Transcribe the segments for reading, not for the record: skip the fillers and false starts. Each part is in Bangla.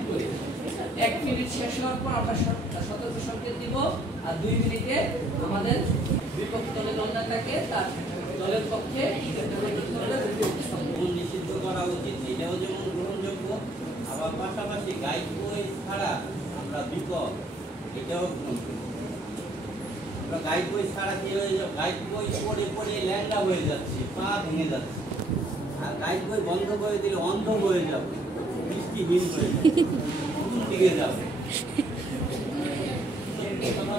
মিনিট করে। 1 মিনিট শেষ হওয়ার পর আমরা সতর্ক সংকেত দিব, আর 2 মিনিটে আমাদের বিপক্ষ দলের দলটা থাকে তার দলের পক্ষে নিষিদ্ধ করা উচিত, এটাও যেমন গ্রহণযোগ্য, আবার পাশাপাশি গাইড বই ছাড়া আমরা বিপদ এটাও গ্রহণযোগ্য। আমরা গাইড বই ছাড়া কি হয়ে যাবে, গাইড বই পড়ে পড়ে ল্যাংড়া হয়ে যাচ্ছে, পা ভেঙে যাচ্ছে, আর গাইড বই বন্ধ করে দিলে অন্ধ হয়ে যাবে, দৃষ্টিহীন হয়ে যাবে, কোন দিকে যাবে।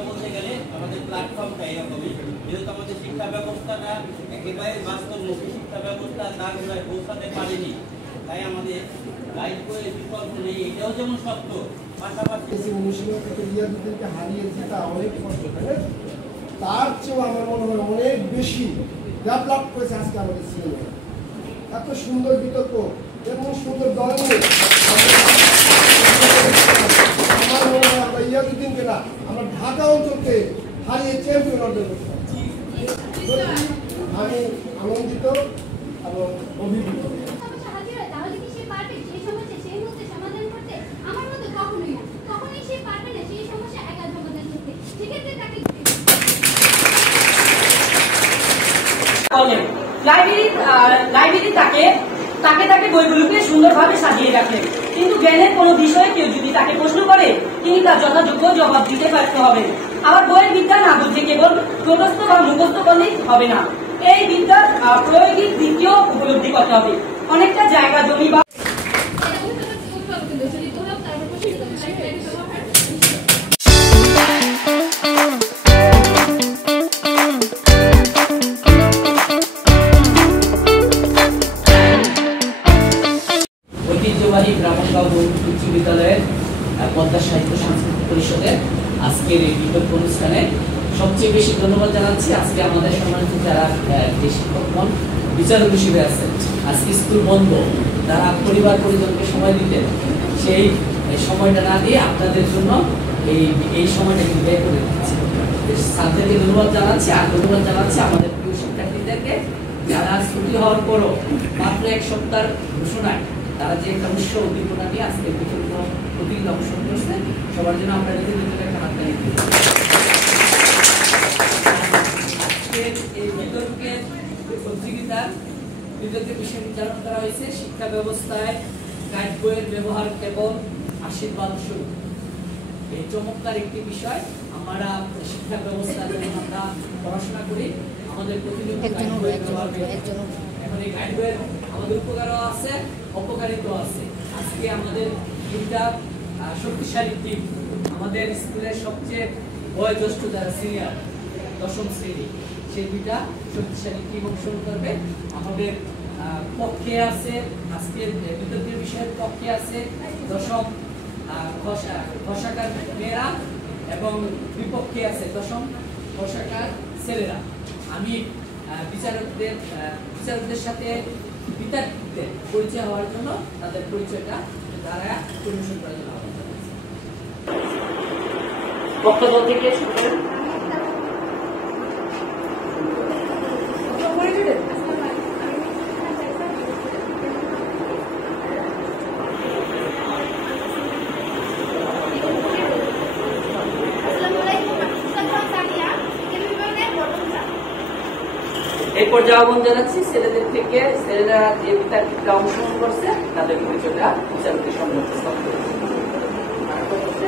বলতে গেলে আমাদের প্ল্যাটফর্মটা এরকমই, যেহেতু আমাদের শিক্ষা ব্যবস্থাটা একেবারে বাস্তবমুখী শিক্ষা ব্যবস্থা তার গোড়ায় পৌঁছাতে পারেনি, তাই আমাদের গাইড বইয়ের বিকল্প নেই, এটাও যেমন সত্য। পাশাপাশি হারিয়ে জেতা অনেক কষ্ট, তার চেয়েও আমার মনে হয় অনেক বেশি ডেভেলপ করেছে আজকে আমাদের সিনেমা। এত সুন্দর বিতর্ক এবং সুন্দর দল নিয়ে আমার মনে হয় আমরা ইয়াজউদ্দিনকে না, আমরা ঢাকা অঞ্চলকে হারিয়ে চ্যাম্পিয়ন অর্জন করতে পারছি। আমি আনন্দিত এবং অভিভূত। লাইব্রেরি তাকে বইগুলোকে সুন্দরভাবে সাজিয়ে রাখেন, কিন্তু জ্ঞানের কোনো বিষয়ে কেউ যদি তাকে প্রশ্ন করে তিনি তার যথাযোগ্য জবাব দিতে পারতে হবে। আবার বইয়ের বিদ্যা না বুঝে কেবল মুখস্থ বা মুখস্থ করলেই হবে না, এই বিদ্যার প্রায়োগিক দিকটিও উপলব্ধি করতে হবে। অনেকটা জায়গা জমি বা ঐতিহ্যবাহী ব্রাহ্মণবাবু উচ্চ বিদ্যালয়ের পদ্মা সাহিত্য সাংস্কৃতিক পরিষদের আজকের এই বিতর্ক অনুষ্ঠানে সবচেয়ে বেশি ধন্যবাদ জানাচ্ছি আজকে আমাদের সম্মানিত যারা যে শিক্ষকগণ বিচারক হিসেবে আছেন। আজকে স্কুল বন্ধ, তারা পরিবার পরিজনকে সময় দিতেন, সেই সময়টা না দিয়ে আপনাদের জন্য এই সময়টা কিন্তু ব্যয় করে দিচ্ছি। ছাত্রদেরকে ধন্যবাদ জানাচ্ছি, আর ধন্যবাদ জানাচ্ছি আমাদের প্রিয় শিক্ষার্থীদেরকে যারা ছুটি হওয়ার পরও মাত্র 1 সপ্তাহ ঘোষণায় তারা যে একটা উৎস উদ্দীপনা নিয়ে আজকে বিতর্ক প্রতিযোগিতা অংশগ্রহণ করছে, সবার জন্য আমরা নিজেদের একটা হাততালি দিই। এই বিতর্কের প্রতিযোগিতার বিতর্কের বিষয় নির্ধারণ করা হয়েছে শিক্ষা ব্যবস্থায় গাইড বইয়ের ব্যবহার কেবল আশীর্বাদ স্বরূপ। এই চমৎকার একটি বিষয়। আমরা শিক্ষা ব্যবস্থা যখন আমরা পড়াশোনা করি আমাদের প্রতিনিয়ত গাইড বই ব্যবহার করি। এখন এই গাইড বইয়ের আমাদের উপকারও আছে, অপকারিতাও আছে। আজকে আমাদের তিনটা শক্তিশালী টিম, আমাদের স্কুলের সবচেয়ে বয়োজ্যেষ্ঠ যারা সিনিয়র 10ম শ্রেণী, সেই দুইটা শক্তিশালী টিম অংশগ্রহণ করবে। আমাদের পক্ষে আছে আজকের বিতর্কের বিষয়ের পক্ষে আছে 10ম ঘোষাকার মেয়েরা এবং বিপক্ষে আছে 10ম ঘোষাকার ছেলেরা। আমি বিচারকদের সাথে বিতর্কীদের পরিচয় হওয়ার জন্য তাদের পরিচয়টা তারা পরিবেশন করার জন্য আহ্বান জানাচ্ছি। বক্তব্য থেকে শুরু করেন। এই পর্যায়ে আহ্বান জানাচ্ছি ছেলেদের থেকে, ছেলেরা যে বিতর্কে অংশগ্রহণ করছে তাদের পরিচয়টা বিচারকের সামনে উপস্থাপন করেছে।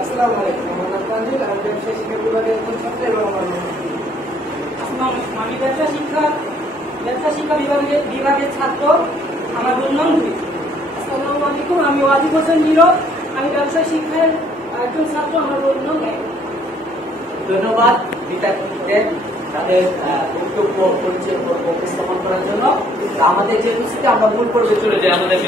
আসসালামু আলাইকুম, আমার নাম তানজিল, আমি ব্যবসায় শিক্ষা বিভাগের একজন ছাত্র এবং আমি ব্যবসা শিক্ষা বিভাগের ছাত্র, আমার নাম নুরি। আসসালামু আলাইকুম, আমি ওয়াজিব হোসেন নীরব, আমি ব্যবসায় শিক্ষার একজন ছাত্র, আমার নাম। ধন্যবাদ বিতর্কীদের তাদের বক্তব্য পরিচয় উপস্থাপন করার জন্য। আমাদের যে উপস্থিতি আমরা মূল পর্বে চলে যাই। আমাদের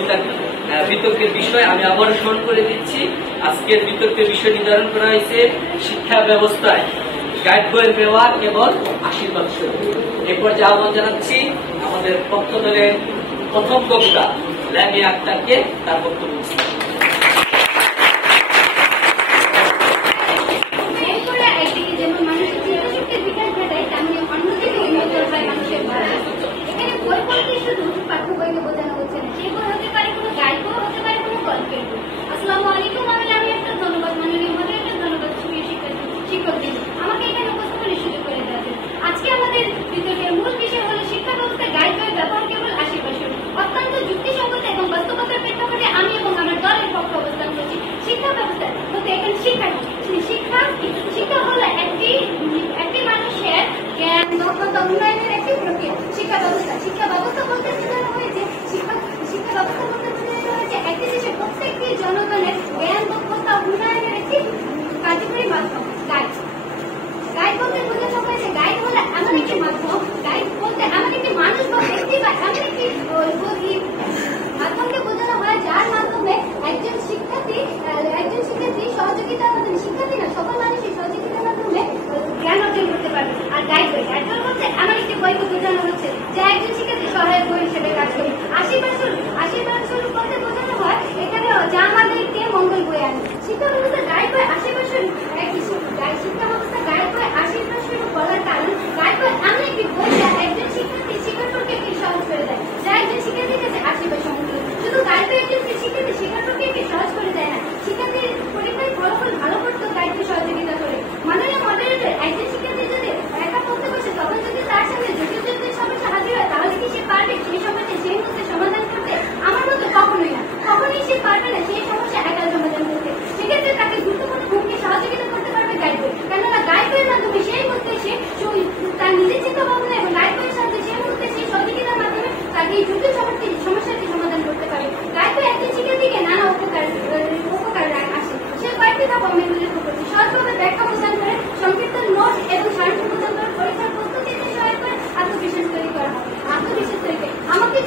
বিতর্কের বিষয় আমি আবারও স্মরণ করে দিচ্ছি। আজকের বিতর্কের বিষয় নির্ধারণ করা হয়েছে শিক্ষা ব্যবস্থায় গাইড বইয়ের ব্যবহার কেবল আশীর্বাদ স্বরূপ। এ পর্যায়ে আহ্বান জানাচ্ছি আমাদের পক্ষ দলের প্রথম বক্তা লামিয়া আক্তারকে তার বক্তব্য। মানুষের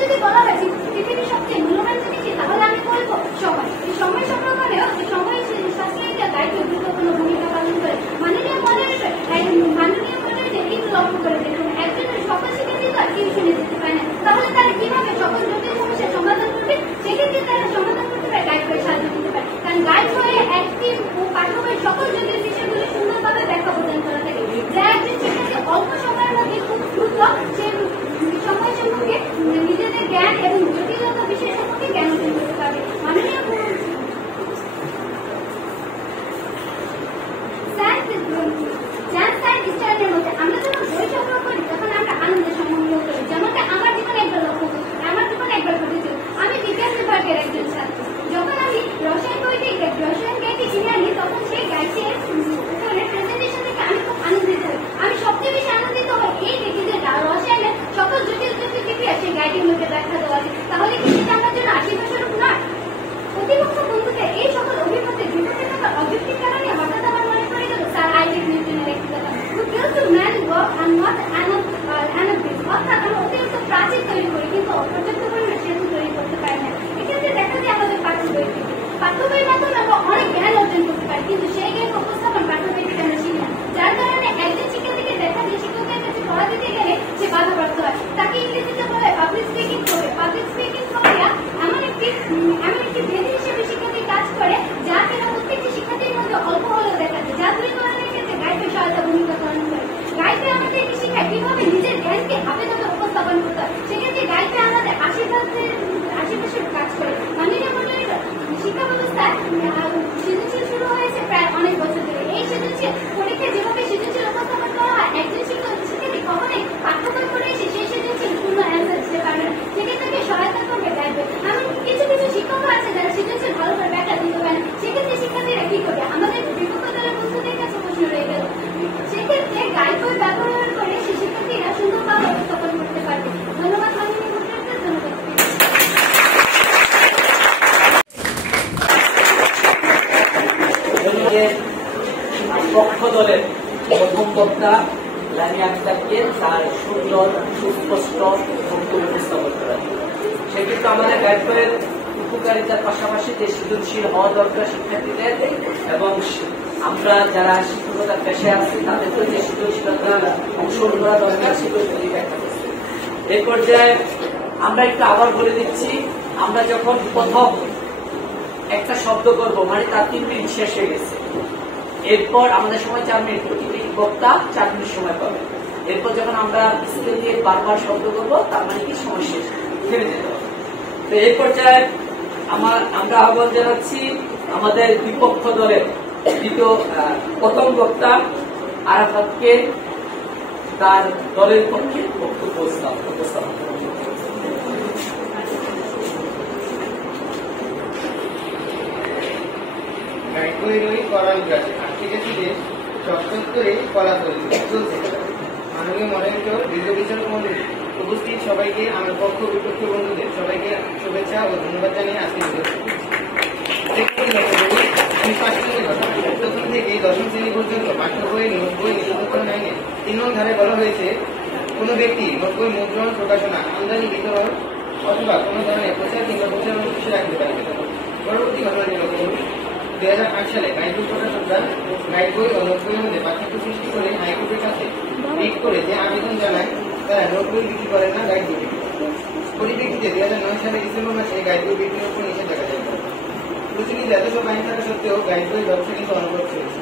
যদি বলা হয় পৃথিবীর সবচেয়ে মূল্যবান জিনিস কি, তাহলে আমি বলবো সময়। এই সময় সংরক্ষণেও সময় সাশ্রয়ীটা দায়িত্ব গুরুত্বপূর্ণ ভূমিকা পালন করে। মাননীয় মডারেটর কিন্তু লক্ষ্য করে দেখুন, একজনের সকল শিক্ষার্থী তো আর টিউশনে যেতে পারে না, তাহলে তারা কিভাবে সকল জটিল সমস্যার সমাধান করবে? সেক্ষেত্রে তারা সমাধান করতে পারে গাইড বইয়ের সাহায্য নিতে পারে, কারণ গাইড বইয়ে একটি পাঠ্য বইয়ের সকল জটিল বিষয়গুলি সুন্দরভাবে ব্যাখ্যা প্রদান করা থাকে, যা একজন শিক্ষার্থী অল্প সময়ের মধ্যে খুব দ্রুত সে সময় সম্পর্কে নিজেদের জ্ঞান এবং জটিলতা বিষয় সম্পর্কে জ্ঞান অর্জন করতে পারবে। মাননীয় আমরা যখন বই সংগ্রহ করি তখন আমরা আনন্দের সম্মুখীন করি, যেমনটা আমার জীবনে একবার ঘটেছিল। আমি বিজ্ঞান বিভাগের একজন ছাত্র। যখন আমি রসায়ন গাইডটি কিনে আনি, তখন সেই গাইডের প্রেজেন্টেশন থেকে আমি খুব আনন্দিত হই। আমি সবচেয়ে বেশি আনন্দিত হই এই দেখি যে রসায়নের সকল জটিল বিক্রিয়া সেই গাইডের মধ্যে ব্যাখ্যা দেওয়া আছে। তাহলে কি সেটা আমার জন্য আশীর্বাদস্বরূপ নয়? প্রতিপক্ষ বন্ধুদের এই সকল অভিজ্ঞতার বিপরীতে থাকা অযৌক্তিক কারণে হঠাৎ আমার মনে পড়ে গেল স্যার আইজ্যাক নিউটনের একটি কথা, who kills a man work and not anarchist, অর্থাৎ আমরা অতিরিক্ত প্রাচীর তৈরি করি কিন্তু অপর্যাপ্ত পরিমাণে সেতু তৈরি করতে পারি না। এক্ষেত্রে দেখা যায় আমাদের পাঠ্য বইয়ের মাধ্যমে আমরা অনেক জ্ঞান অর্জন করতে পারি, কিন্তু সেই জ্ঞান উপস্থাপন পাঠ্য বই থেকে আমরা শিখি না, যার কারণে একজন শিক্ষার্থীকে দেখা যায় শিক্ষকের কাছে পড়া দিতে গেলে সে বাধাপ্রাপ্ত হয়। তাকে ইংরেজিতে বলে পাবলিক স্পিকিং হবে। পাবলিক স্পিকিং প্রক্রিয়া এমন একটি ভেদ হিসেবে শিক্ষার্থী কাজ করে, যা কিনা প্রত্যেকটি শিক্ষার্থীর মধ্যে অল্প হলেও দেখা যায়, যা দূরীকরণের ক্ষেত্রে গাইডের সহায়তা ভূমিকা পালন করে। গাইডে আমাদেরকে শেখায় কিভাবে নিজের জ্ঞানকে ধাপে ধাপে উপস্থাপন করতে হয়। সেক্ষেত্রে গাইডে আমাদের আশেপাশের কাজ করে। মাননীয় মডারেটর, শিক্ষা ব্যবস্থায় সৃজনশীল শুরু হয়েছে প্রায় অনেক বছর ধরে। এই সৃজনশীল পরীক্ষায় যেভাবে সৃজনশীল উপস্থাপন করা হয়, একজন শিক্ষার্থী কখনোই পাঠ্য বই পড়ে এসে সেই সৃজনশীল পূর্ণ অ্যান্সার দিতে পারবে না। সেক্ষেত্রে সহায়তা করবে গাইড বই। এমন কিছু শিক্ষক আছে যারা সৃজনশীল ভালো করে ব্যাখ্যা দিতে পারে না। সেক্ষেত্রে শিক্ষার্থীরা কি করবে? আমাদের বিপক্ষ দলের বন্ধুদের কাছে প্রশ্ন রয়ে গেল। সেক্ষেত্রে গাইড বই ব্যবহার করে সে শিক্ষার্থীরা সুন্দরভাবে উপস্থাপন করতে পারবে। ধন্যবাদ মাননীয় মডারেটর, ধন্যবাদ। পক্ষ দলের প্রথম বক্তা লামিয়া আক্তারকে তার সুন্দর সুস্পষ্ট বক্তব্য উপস্থাপন করা। সেক্ষেত্রে আমাদের গাইড বইয়ের উপকারিতার পাশাপাশি যে সৃজনশীল হওয়া দরকার শিক্ষার্থীদের এবং আমরা যারা শিক্ষকতার পেশায় আছি তাদেরকে যে সৃজনশীলতা অংশগ্রহণ করা দরকার সেগুলো ব্যাখ্যা করছি। এই পর্যায়ে আমরা একটু আবার বলে দিচ্ছি, আমরা যখন প্রথম একটা শব্দ করবো মানে তার 3 মিনিট শেষ হয়ে গেছে, এরপর আমাদের সময় 4 মিনিট, প্রতিটি বক্তা 4 মিনিট সময় পাবে। এরপর যখন আমরা স্কেল দিয়ে বারবার শব্দ করবো তার মানে কি সময় শেষ, থেমে যেতে হবে। তো এই পর্যায়ে আমরা আহ্বান জানাচ্ছি আমাদের বিপক্ষ দলের প্রথম বক্তা আরাফাতকে তার দলের পক্ষে বক্তব্য উপস্থাপন করা। মাননীয় মডারেটর, বিচারক মন্ডলী, উপস্থিত সবাইকে, আমার পক্ষ বিপক্ষ বন্ধুদের সবাইকে শুভেচ্ছা ও ধন্যবাদ জানিয়ে আজকে আমি প্রথম থেকে 10ম শ্রেণী পর্যন্ত পাঠ্য বই নোট বই নিষেধাজ্ঞা আইনে 3 নং ধারায় বলা হয়েছে, কোন ব্যক্তি নোট বই মুদ্রণ, প্রকাশনা, আমদানি, বিতরণ অথবা কোন ধরনের প্রচার কিংবা প্রচারণা উদ্দেশ্যে রাখতে পারবে। পরবর্তী ঘটনাটি লক্ষ্য করুন। 2008 সালে গাইড বই প্রকাশকরা গাইড বই ও নোট বইয়ের মধ্যে পার্থক্য সৃষ্টি করে হাইকোর্টের কাছে রিট করে যে আবেদন জানায় তারা নোট বই বিক্রি করেন না, গাইড বই বিক্রি করেন। পরিপ্রেক্ষিতে 2009 সালের ডিসেম্বর মাসে গাইড বই বিক্রির উপর নিষেধাজ্ঞা জারি করে। প্রচলিত এতসব আইন থাকা সত্ত্বেও গাইড বই ব্যবসা কিন্তু অনবরত চলছে।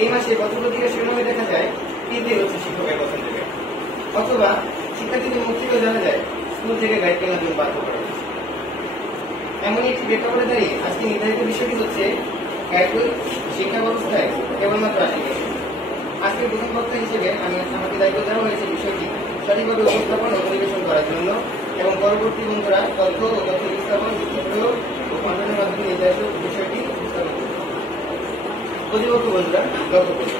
এই মাসে পত্রপত্রিকার শিরোনামে দেখা যায় কিনতে হচ্ছে শিক্ষকের পছন্দ থেকে, অথবা শিক্ষার্থীদের মুখ থেকেও জানা যায় স্কুল থেকে গাইড কেনার জন্য বাধ্য করা হচ্ছে। এমনই একটি প্রেক্ষাপটে দাঁড়িয়ে আজকে নির্ধারিত বিষয়টি হচ্ছে গাইড বই শিক্ষা ব্যবস্থায় কেবলমাত্র আসে। আজকের প্রথম বক্তা হিসেবে আমাকে দায়িত্ব দেওয়া হয়েছে বিষয়টি সঠিকভাবে উপস্থাপন ও পরিবেশন করার জন্য এবং পরবর্তী বন্ধুরা তথ্য ও তথ্য উপস্থাপন ও কন্টেন্টের মাধ্যমে নির্ধারিত বিষয়টি উপস্থাপন করবে। প্রতিপক্ষ বন্ধুরা লক্ষ্য করুন,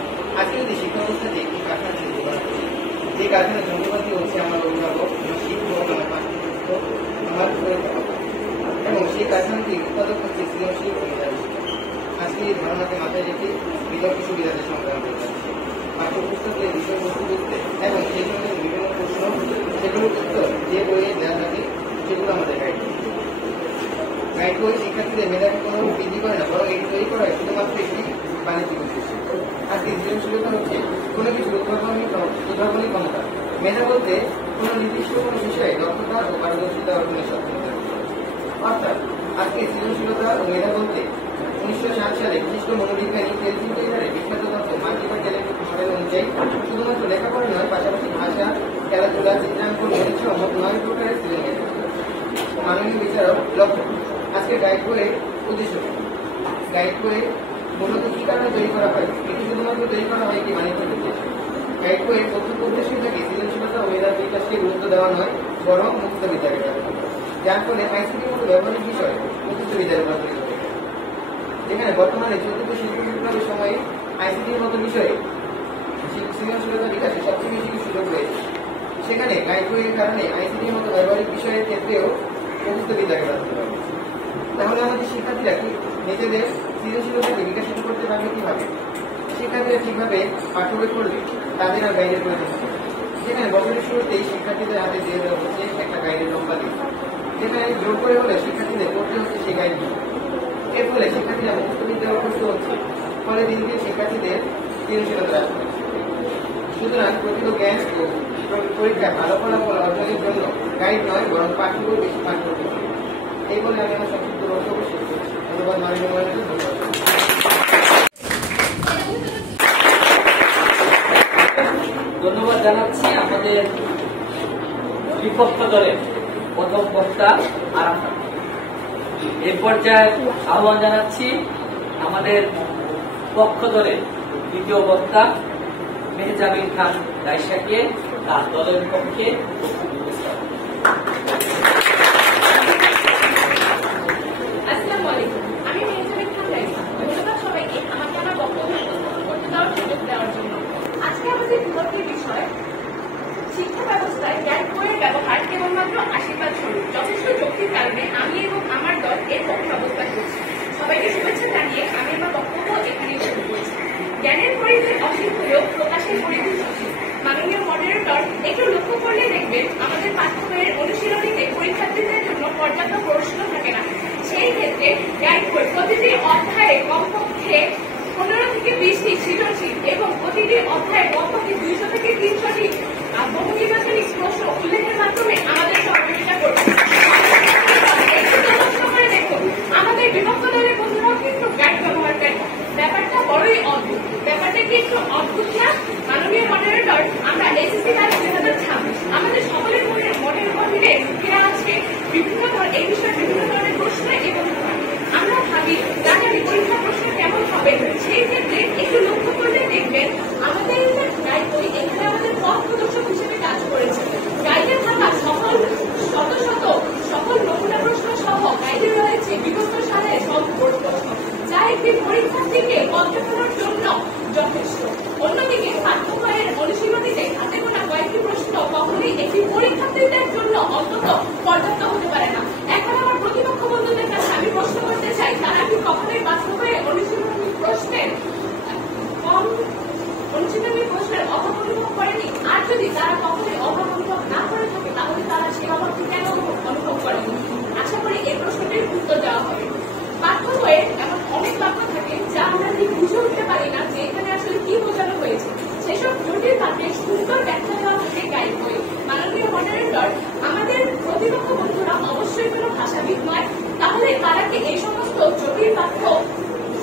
আজকে যদি শিক্ষা ব্যবস্থাতে একটি কারখানা চিন্তা করা হচ্ছে, যে কারখানার যন্ত্রপাতি হচ্ছে আমার অভিভাবক, আমার শিক্ষক, আমার পাঠ্যপুস্তক, আমার এবং সেই কারখানাটি উৎপাদক হচ্ছে সৃজনশীল ও মেধাবী শিক্ষা। আজকে এই ধারণাকে মাথায় রেখে বিতর্ক সুবিধাদের সংগ্রাম করতে হচ্ছে। পাঠ্যপুস্তকের বিষয়বস্তু বুঝতে এবং সেই সঙ্গে বিভিন্ন প্রশ্ন সেগুলো প্রশ্নগুলোর উত্তর যে বইয়ে দেওয়া থাকে সেগুলো আমাদের গাইড বই। গাইড বই শিক্ষার্থীদের মেধাকে কোনো বৃদ্ধি করে না, বরং এটি তৈরি করা হয় শুধুমাত্র একটি বাণিজ্যিক উদ্দেশ্যে। আর সৃজনশীলতা হচ্ছে কোনো কিছু উদ্ভাবনী ক্ষমতা। মেধা বলতে কোনো নির্দিষ্ট কোনো বিষয়ে দক্ষতা ও পারদর্শিতা অর্জনের সক্ষমতা। অর্থাৎ আজকে সৃজনশীলতা ও মেধা বলতে 1960 সালে বিশিষ্ট মনোবিজ্ঞানী কেলভিন টেইলরের বিখ্যাত তত্ত্ব মাল্টিপল ট্যালেন্ট মডেল অনুযায়ী শুধুমাত্র লেখাপড়া নয়, পাশাপাশি ভাষা, খেলাধুলা, চিত্রাঙ্কন, গণিত সহ মোট 9 প্রকারের সৃজনশীল মাননীয় বিচারক লক্ষ্য। আজকে গাইড বইয়ের উদ্দেশ্য, গাইড বইয়ে মূলত কি কারণে তৈরি করা হয়? এটি শুধুমাত্র তৈরি করা হয় একটি বাণিজ্যিক উদ্দেশ্যে। গাইড বইয়ের প্রথম উদ্দেশ্য থাকে সৃজনশীলতা ও মেধার বিকাশকে গুরুত্ব দেওয়া নয়, বরং মুক্ত বিদ্যাকে দেওয়া, যার ফলে আইসিটির মতো ব্যবহারিক বিষয় মুক্ত বিদ্যায় রূপান্তরিত হবে। যেখানে বর্তমানে 14 শিল্প বিপ্লবের সময়ে আইসিটির মতো বিষয়ে সৃজনশীলতা বিকাশে সবচেয়ে বেশি সুযোগ রয়েছে, সেখানে গাইড বইয়ের কারণে আইসিটির মতো ব্যবহারিক বিষয়ের ক্ষেত্রেও মুক্ত বিদ্যাকে রূপান্তরিত হবে। তাহলে আমাদের শিক্ষার্থীরা কি নিজেদের সৃজনশীলতাকে বিকাশিত করতে পারবে কিভাবে? শিক্ষার্থীরা ঠিকভাবে পাঠ্য বই পড়বে, তাদের আর গাইডের প্রয়োজন হবে। যেখানে বছরের শুরুতেই শিক্ষার্থীদের হাতে দিয়ে দেওয়া হচ্ছে একটা গাইডের লম্বা দিন, যেখানে জোর করে হলে শিক্ষার্থীদের পড়তে হচ্ছে সেই গাইড। এর ফলে শিক্ষার্থীরা মুক্ত বিদ্যায় অভ্যস্ত হচ্ছে, ফলে দিন দিন শিক্ষার্থীদের সৃজনশীলতা আসবে। সুতরাং প্রকৃত জ্ঞান ও পরীক্ষায় ভালো ফলাফল অর্জনের জন্য গাইড নয়, বরং পাঠ্য বই বেশি পাঠ করতে হবে। এই বলে আমি আমার সংক্ষিপ্ত বক্তব্য শেষ করছি। ধন্যবাদ মাননীয় মহাশয়, ধন্যবাদ। ধন্যবাদ জানাচ্ছি আমাদের বিপক্ষ দলের প্রথম বক্তা আরাফাত। এই পর্যায়ে আহ্বান জানাচ্ছি আমাদের পক্ষ দলের দ্বিতীয় বক্তা মেহজাবিন খান রাইসাকে তার দলের পক্ষে। আসসালামু আলাইকুম, আমি মেহজাবিন খান রাইসা। ধন্যবাদ সবাইকে আমাকে আমার বক্তব্য উপস্থাপন করতে দেওয়ার সুযোগ দেওয়ার জন্য। আজকে আমাদের বিতর্কের বিষয় শিক্ষা ব্যবস্থায় গাইড বইয়ের ব্যবহার কেবলমাত্র আশীর্বাদ স্বরূপ। যথেষ্ট যুক্তির কারণে আমি এবং আমার দল এর পক্ষে অবস্থান করছি। সবাইকে শুভেচ্ছা জানিয়ে আমি আমার বক্তব্য এখানেই শুরু করছি। জ্ঞানের পরিধি অসীম হলেও প্রকাশের পরিধি সসীম। মাননীয় মডারেটর একটু লক্ষ্য করলে দেখবেন আমাদের পাঠ্য বইয়ের অনুশীলনীতে পরীক্ষার্থীদের জন্য পর্যাপ্ত প্রশ্ন থাকে না। সেই ক্ষেত্রে গাইড বই প্রতিটি অধ্যায়ে কমপক্ষে 15 থেকে 20টি সৃজনশীল এবং প্রতিটি অধ্যায়ে কমপক্ষে 200 থেকে 300টি বহু নির্বাচনী প্রশ্ন উল্লেখের মাধ্যমে আমাদের সহযোগিতা করবে। দেখুন, আমাদের বিপক্ষ দলের বন্ধুরাও কিন্তু গাইড ব্যবহারকারী। ব্যাপারটা বড়ই অদ্ভুত। ব্যাপারটা কি একটু অদ্ভুত না? মাননীয় মডারেটর, আমরা এসএসসি ব্যাচ 2026 আমাদের সকলের মনের মধ্যে ঘিরে আছে বিভিন্ন এই বিষয়ে বিভিন্ন ধরনের প্রশ্ন এবং আমরা ভাবি আগামী পরীক্ষা প্রশ্ন কেমন হবে। সেই ক্ষেত্রে একটু লক্ষ্য করলে দেখবেন আমাদের গাইড বই এখানে আমাদের পথ প্রদর্শক হিসেবে কাজ করেছে। গাইডে থাকা সকল নমুনা প্রশ্ন সহ গাইডে রয়েছে বিগত সালের সব বোর্ড প্রশ্ন, যা একটি পরীক্ষার্থীকে পর্যবেক্ষণের জন্য যথেষ্ট। অন্যদিকে পাঠ্য বইয়ের অনুশীলনীতে হাতে গোনা কয়েকটি প্রশ্ন কখনোই একটি পরীক্ষার্থীদের জন্য অন্তত পর্যাপ্ত হতে পারে না। এখন আমার প্রতিপক্ষ বন্ধুদের কাছে আমি প্রশ্ন করতে চাই, তারা কি কখনোই পাঠ্য বইয়ের অনুশীলনী প্রশ্নের অভাব অনুভব করেনি? আর যদি তারা কখনোই অভাব অনুভব না করে থাকে তাহলে তারা সেই অভাবটি কেন অনুভব করেনি? আশা করি এই প্রশ্নটির উত্তর দেওয়া হবে। পাঠ্য বইয়ের এমন অনেক বাক্য থাকে যা আমরা ঠিক বুঝে উঠতে পারি না যে এখানে আসলে কি বোঝানো হয়েছে। সেসব জটিল বাক্যে সুন্দর ব্যাখ্যা দেওয়া থাকে গাইড বই। মাননীয় মডারেটর, আমাদের প্রতিপক্ষ বন্ধুরা অবশ্যই কোনো ভাষাবিদ নয়, তাহলে তারা কি এই সমস্ত জটিল বাক্য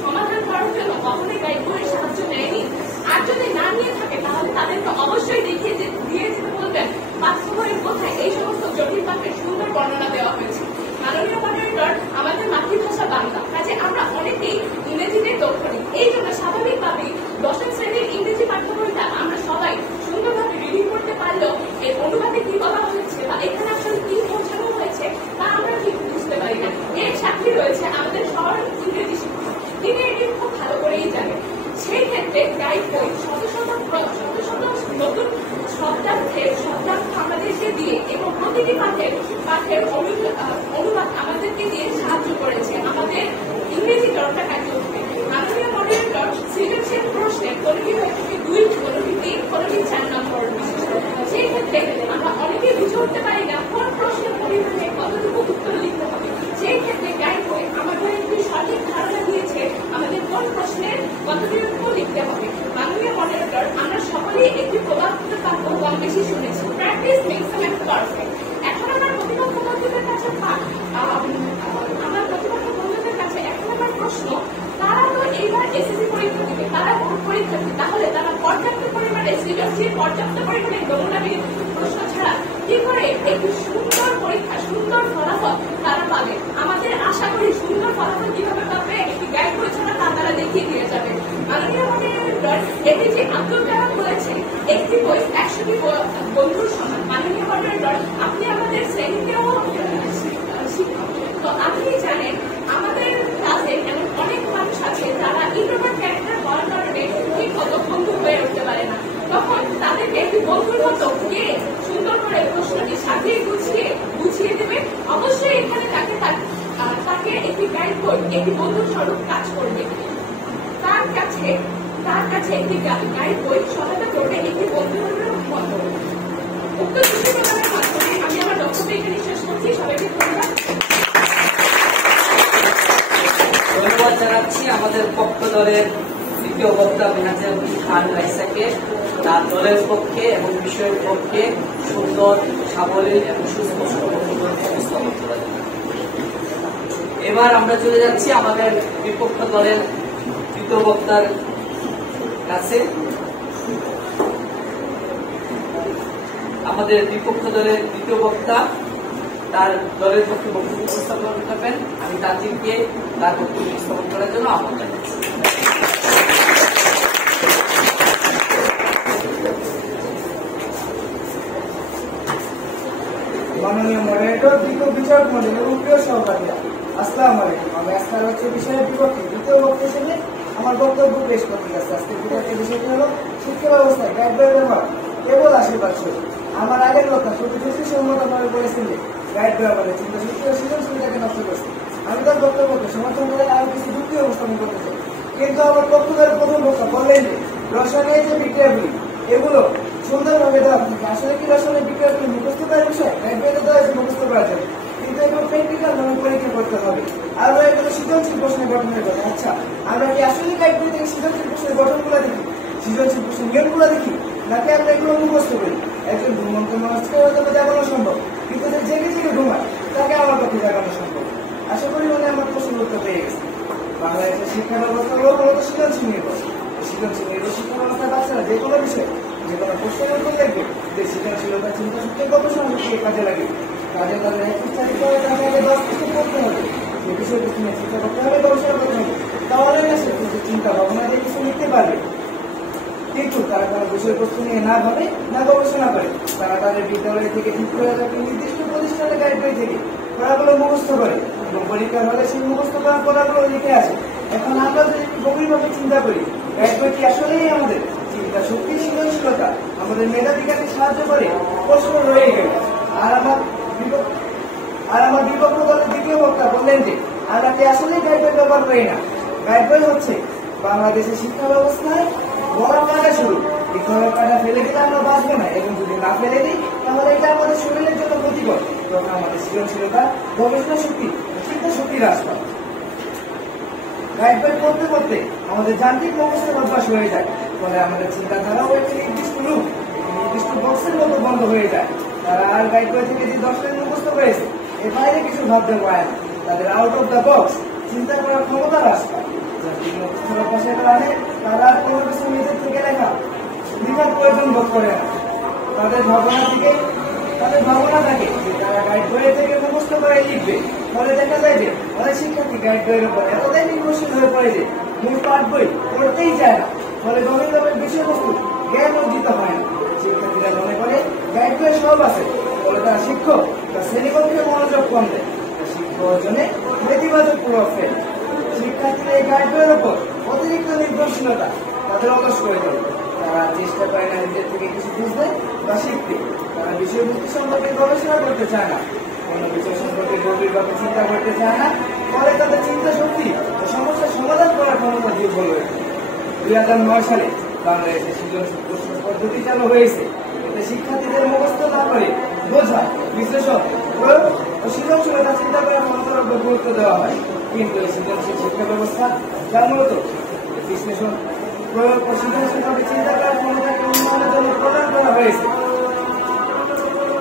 সমাধান করার জন্য কখনোই গাইড বইয়ের সাহায্য নেয়নি? আর যদি না নিয়ে থাকে তাহলে তাদেরকে অবশ্যই দিয়ে যেতে বলবেন পাঠ্য বইয়ের কোথায় এই সমস্ত জটিল বাক্যের সুন্দর বর্ণনা দেওয়া হয়েছে। মাননীয় মডারেটর, আমাদের মাতৃভাষা বাংলা, কাজে আমরা অনেকেই ইংরেজিতে দক্ষ নেই। এই জন্য স্বাভাবিকভাবেই 10ম শ্রেণীর ইংরেজি পাঠ্য বইটা আমরা সবাই সুন্দরভাবে রিডিং করতে পারলেও এর অনুবাদে কি বলা হয়েছে বা এখানে আসলে কি বোঝানো হয়েছে তা আমরা ঠিক বুঝতে পারি না। এর সাক্ষী রয়েছে আমাদের সবার ইংরেজি শিক্ষক, তিনি এটি খুব ভালো করেই জানেন। সেই ক্ষেত্রে গাইড বই শত শত নতুন শব্দার্থ আমাদেরকে দিয়ে এবং প্রতিটি পাঠের অনুবাদ আমাদেরকে দিয়ে সাহায্য করেছে আমাদের ইংরেজি চর্চা কার্যক্রমে। মাননীয় মডারেটর, সৃজনশীল প্রশ্নে কোনটি হয়ে থাকে 2, কোনটি 3, কোনটি 4 নম্বর বিশিষ্ট। সেই ক্ষেত্রে আমরা অনেকেই বুঝে উঠতে সরাসরি বন্ধুর সমান। মাননীয় মডারেটর, আপনি আমাদের শ্রেণীতেও শিক্ষক, তো আপনি জানেন আমাদের ক্লাসে এমন অনেক মানুষ আছে যারা ইন্ট্রোভার্ট ক্যারেক্টার হওয়ার কারণে ঠিক মতো বন্ধু হয়ে উঠতে পারে না। তখন তাদেরকে একটি বন্ধুর মতো কে সুন্দর করে প্রশ্নটি সাজিয়ে গুছিয়ে দেবে, অবশ্যই এখানে তাকে একটি গাইড বই একটি বন্ধুর স্বরূপ কাজ করবে। তার কাছে একটি গাইড বই সহায়তা করবে একটি বন্ধুর মতো। উক্ত সুযোগ প্রদানের মাধ্যমে আমি আমার বক্তব্য এখানে শেষ করছি। সবাইকে ধন্যবাদ। ধন্যবাদ জানাচ্ছি আমাদের পক্ষ দলের দ্বিতীয় বক্তা মেহাজুল খান রাইসাকে, তার দলের পক্ষে এবং বিষয়ের পক্ষে সুন্দর, সাবলীল এবং সুস্পষ্ট বক্তব্য উপস্থাপন করার জন্য। এবার আমরা চলে যাচ্ছি আমাদের বিপক্ষ দলের দ্বিতীয় বক্তার কাছে। আমাদের বিপক্ষ দলের দ্বিতীয় বক্তা তার দলের পক্ষে বক্তব্য উপস্থাপন করবেন। আমি তাদেরকে তার বক্তব্য উপস্থাপন করার জন্য আহ্বান জানাচ্ছি। মাননীয় মডারেটর, দ্বিতীয় বিচারক মন্ডলী এবং প্রিয় সহকারীরা, আসসালামু আলাইকুম। আমি আজকে আলোচ্য বিষয়ের বিপক্ষে দ্বিতীয় বক্তা হিসেবে আমার বক্তব্য পেশ করতে যাচ্ছি। আজকের বিতর্কের বিষয়টি হল শিক্ষা ব্যবস্থায় গাইড বইয়ের ব্যবহার কেবল আশীর্বাদ স্বরূপ। আমার আগের বক্তা সত্যি সম্মতভাবে বলেছেন যে গাইড বই আমাদের চিন্তা শক্তি ও সৃজনশীলতাকে নষ্ট করছে। আমি তার বক্তব্যকে সমর্থন করে আরো কিছু যুক্তি উপস্থাপন করতে চাই। কিন্তু আমার পক্ষদের প্রথম বক্তা বললেন যে রসায়নের যে বিক্রিয়াগুলি এগুলো সুন্দরভাবে দেওয়া থাকে। আসলে কি রসায়নের বিক্রিয়াগুলি মুখস্থ করার বিষয়? গাইড বইতে দেওয়া হয়েছে মুখস্থ করা যাবে, কিন্তু এগুলো প্র্যাকটিক্যাল ভাবে পরীক্ষা করতে হবে। আর এগুলো সৃজনশীল প্রশ্নের গঠনের কথা। আচ্ছা, আমরা কি আসলে গাইড বই থেকে সৃজনশীল প্রশ্নের গঠনগুলো দেখি, সৃজনশীল প্রশ্নের নিয়মগুলো দেখি, নাকি আমরা এগুলো মুখস্থ করি? একজন ঘুমন্ত মানুষকে হয়তো জাগানো সম্ভব, কিন্তু যে জেগে জেগে ঘুমায় তাকে আমার পক্ষে জাগানো সম্ভব। আশা করি আমার প্রশ্ন উত্তর পেয়ে গেছে। বাংলাদেশের শিক্ষা ব্যবস্থা হলো মূলত সৃজনশীল নির্ভর। সৃজনশীল নির্ভর শিক্ষা ব্যবস্থায় বাচ্চারা যে কোনো বিষয়, যে কোনো প্রশ্নের উত্তর দেখবে, যে সৃজনশীলতা, চিন্তা শক্তি, গবেষণা শক্তি কাজে লাগে। কাজে তাদের ইচ্ছাকৃত হয়ে তাকে আগে 10 বছর পড়তে হবে, যে বিষয়বস্তু নিয়ে চিন্তা করতে হবে, গবেষণা করতে হবে, তাহলে না সে চিন্তা ভাবনা দিয়ে কিছু লিখতে পারবে। কিন্তু তারা কোনো বিষয়বস্তু নিয়ে না ভাবে, না গবেষণা করে, তারা তাদের বিদ্যালয় থেকে ঠিক করে রাখে নির্দিষ্ট প্রতিষ্ঠানের গাইড বই থেকে পড়াগুলো মুখস্থ করে এবং পরীক্ষার হলে সেই মুখস্থ করা পড়াগুলো লিখে আসে। এখন আমরা যদি একটু গভীরভাবে চিন্তা করি, গাইড বই কি আসলেই আমাদের চিন্তা শক্তি, সৃজনশীলতা, আমাদের মেধা বিকাশে সাহায্য করে? প্রশ্ন রয়ে গেল। আর আমার বিপক্ষ দলের দ্বিতীয় বক্তা বললেন যে আমরা কি আসলেই গাইড বই ব্যবহার করি না। গাইড বই হচ্ছে বাংলাদেশের শিক্ষা ব্যবস্থায় বড় কাটা শুরু। এখানে কাটা ফেলে দিলে আমরা বাঁচবো না, এবং যদি না ফেলে দিই তাহলে এটা আমাদের শরীরের জন্য ক্ষতিকর। তখন আমাদের সৃজনশীলতা, গবেষণা শক্তি, চিন্তা শক্তি হ্রাস পায়। গাইড বই পড়তে পড়তে আমাদের যান্ত্রিক মুখস্থের অভ্যাস হয়ে যায়, ফলে আমাদের চিন্তাধারাও একটি নির্দিষ্ট রূপ, নির্দিষ্ট বক্সের মতো বন্ধ হয়ে যায়। তারা আর গাইড বই থেকে যে 10 লাইন মুখস্থ করেছে এর বাইরে কিছু ভাবতে পারে না। তাদের আউট অফ দ্য বক্স চিন্তা করার ক্ষমতা হ্রাস পায়। তারা কোনো কিছু নিজের থেকে লেখার প্রয়োজন বোধ করে না। তাদের ভাবনা থাকে যে তারা গাইড বইয়ের থেকে মুখস্থ করে লিখবে। ফলে দেখা যায় যে অনেক শিক্ষার্থী গাইড বইয়ের উপর এতটাই নির্ভরশীল হয়ে পড়ে যে মূল পাঠ বই পড়তেই যায় না। ফলে গভীরভাবে বিষয়বস্তু জ্ঞান অর্জিত হয় না। শিক্ষার্থীরা মনে করে গাইড বইয়ে সব আছে, ফলে তারা শিক্ষক বা শ্রেণীকক্ষে মনোযোগ কম দেয়, শিক্ষা অর্জনে নেতিবাচক প্রভাব ফেলে। শিক্ষার্থীরা এই গাইড বইয়ের উপর অতিরিক্ত নির্ভরশীলতা তাদের অলস করে দেয়। তারা চেষ্টা করে না নিজের থেকে কিছু বুঝতে বা শিখতে। তারা বিষয়বস্তু সম্পর্কে গবেষণা করতে চায় না, কোনো বিষয় সম্পর্কে গভীরভাবে চিন্তা করতে চায় না। ফলে তাদের চিন্তা শক্তি ও সমস্যার সমাধান করার ক্ষমতা দুর্বল হয়ে যায়। 2009 সালে বাংলাদেশে সৃজনশীল প্রশ্ন পদ্ধতি চালু হয়েছে। এতে শিক্ষার্থীদের মুখস্থ না করে বোঝা, বিশ্লেষণ, প্রয়োগ ও সৃজনশীলতা চিন্তা করার ক্ষমতার উপর গুরুত্ব দেওয়া হয়। কিন্তু এই সৃজনশীল শিক্ষা ব্যবস্থা যা মূলত বিশ্লেষণ, প্রয়োগ ও সৃজনশীলভাবে চিন্তা করার ক্ষমতাকে উন্নয়নের জন্য প্রদান করা হয়েছে,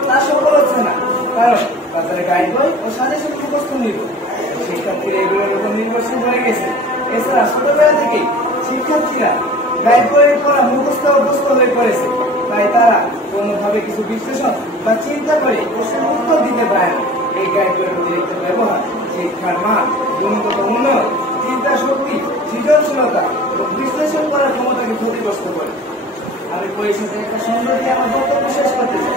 তা সফল হচ্ছে না। কারণ বাজারে গাইড বই ও সাজেশন মুখস্থ নির্ভর। শিক্ষার্থীরা এগুলোর উপর নির্ভরশীল হয়ে গেছে। এছাড়া ছোটবেলা থেকেই শিক্ষার্থীরা গাইড বইয়ের পড়া মুখস্থ অভ্যস্ত হয়ে পড়েছে। তাই তারা কোনোভাবে কিছু বিশ্লেষণ বা চিন্তা করে প্রশ্নের উত্তর দিতে পারে না। এই গাইড বইয়ের অতিরিক্ত ব্যবহার শিক্ষার মান, গুণগত উন্নয়ন, চিন্তা শক্তি, সৃজনশীলতা ও বিশ্লেষণ করার ক্ষমতাকে ক্ষতিগ্রস্ত করে। আমি বইয়ের সাথে একটা সুন্দর দিয়ে আমার বক্তব্য শেষ করতে চাই।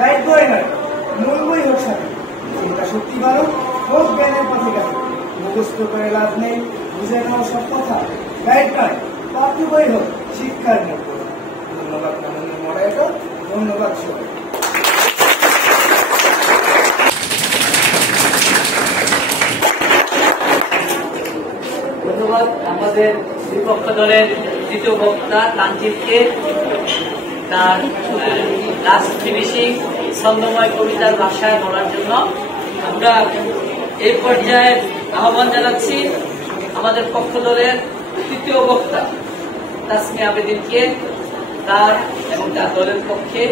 গাইড বই নয়, মূল বই হোক সাথে। চিন্তা শক্তি বাড়ো, হোক জ্ঞানের পথে গেছে। মুখস্থ করে লাভ নেই, বুঝে নাও সব কথা। গাইড নয়, পাঠ্য বই হোক শিক্ষার মূল। ধন্যবাদ মাননীয় মডারেটর, ধন্যবাদ সবাই। ধন্যবাদ আমাদের বিপক্ষ দলের দ্বিতীয় বক্তা তানজিদকে তার লাস্ট ফিনিশিং ছন্দময় কবিতার ভাষায় বলার জন্য। আমরা এই পর্যায়ে আহ্বান জানাচ্ছি আমাদের পক্ষ দলের তৃতীয় বক্তা তাসমিয়া আবেদিনকে তার এবং তার দলের পক্ষে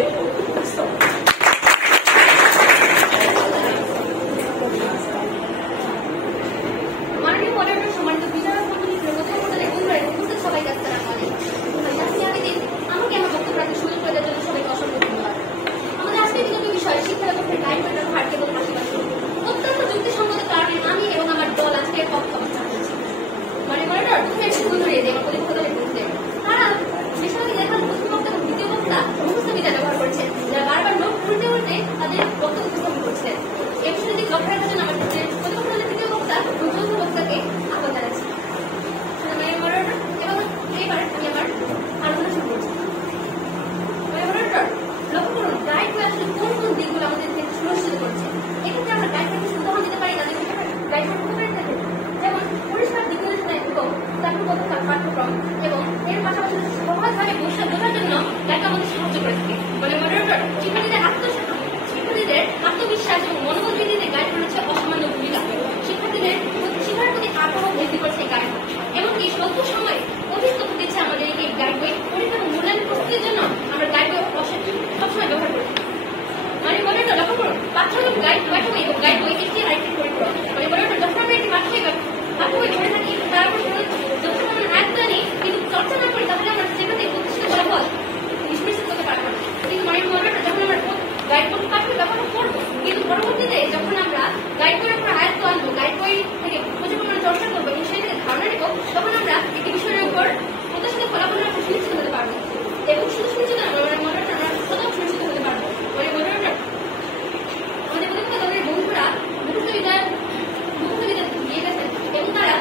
এবং এর পাশাপাশি সহজভাবে বুঝতে বোঝার জন্য গাইড আমাদের সাহায্য করে থাকে। বলে মডারেটর শিক্ষার্থীদের আত্মবিশ্বাস এবং মনোবল বৃদ্ধিতে গাইড করেছে অসামান্য ভূমিকা। শিক্ষার্থীদের শিক্ষার প্রতি আগ্রহ বৃদ্ধি করছে এই গাইড। এমনকি স্বল্প সময় অভিজ্ঞতা দিচ্ছে আমাদের এই গাইড বই। পরীক্ষা এবং মূল্যায়ন প্রস্তুতির জন্য আমরা গাইড বই সবসময় ব্যবহার করি। মানে মডারেটর লক্ষ্য করুন, পাঠ্যক্রম গাইড বই এবং গাইড বই একটি আরেকটি পরিপূরক। মানে মডারেটর যখন আমরা একটি পাঠ্য বই পড়ে থাকি তারপর যখন আমরা আয়ত্ত জানি কিন্তু চর্চা না করি তাহলে আমরা সেটাতে প্রতিষ্ঠিত ফলাফল নিষ্পেষিত করতে পারবো। কিন্তু মানে মডারেটর যখন আমরা গাইড বই পাঠ্য ব্যবহার করবো কিন্তু পরবর্তীতে যখন আমরা গাইড বইয়ের উপর আয়ত্ত আনবো, গাইড বই থেকে প্রচুর পরিমাণে চর্চা করবো এবং সেই থেকে ধারণা নেব, তখন আমরা একটি বিষয়ের উপর প্রতিষ্ঠিত ফলাফল সুনিশ্চিত হতে পারবো। এবং শুধু সুনিশ্চিত না, মানে মডারেটর আমরা সদা সুনিশ্চিত হতে পারবো। মানে মডারেটর আমাদের প্রতিপক্ষ দলের বন্ধুরা মুখ্য বিদ্যালয় দিয়ে গেছেন এবং তারা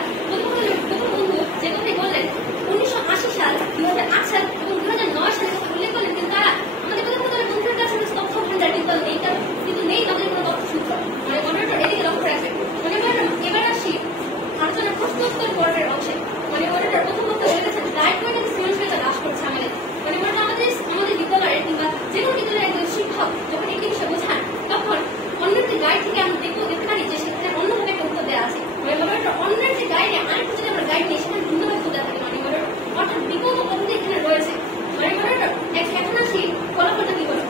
প্রথম বন্ধু যে কথাই বললেন 1980 সাল, 2008 সাল এবং 2009 সালের কথা উল্লেখ করলেন, কিন্তু তারা আমাদের প্রতিপক্ষ দলের বন্ধুদের কাছে তথ্য ভান্ডার কিন্তু নেই তাদের কোনো তথ্য সূত্র। মানে মডারেটর এদিকে লক্ষ্য রাখবেন। মানে এবার আসি আলোচনার প্রশ্নোত্তর পর্বের অংশে। মানে মডারেটর প্রথম বক্তা বলে গেছেন গাইড বই নাকি সৃজনশীলতা হ্রাস করছে আমাদের। মানে আমাদের বিদ্যালয়ের কিংবা যে কোনো বিদ্যালয়ের একজন শিক্ষক যখন একটি বিষয় বোঝান তখন অন্যের যে গাইড থেকে আমরা দেখতে পারি যে সেখানে অন্যভাবে একটা উত্তর দেওয়া আছে। মানে মডারেটর অন্যের যে গাইডে আরেকটু যদি আমরা গাইড নিই সেখানে ভিন্নভাবে উত্তর দেওয়া থাকে। মানে মডারেটর অর্থাৎ বিকল্প পদ্ধতি এখানে রয়েছে। মানে মডারেটর এখন আসি ফলাফলটা কি বলে।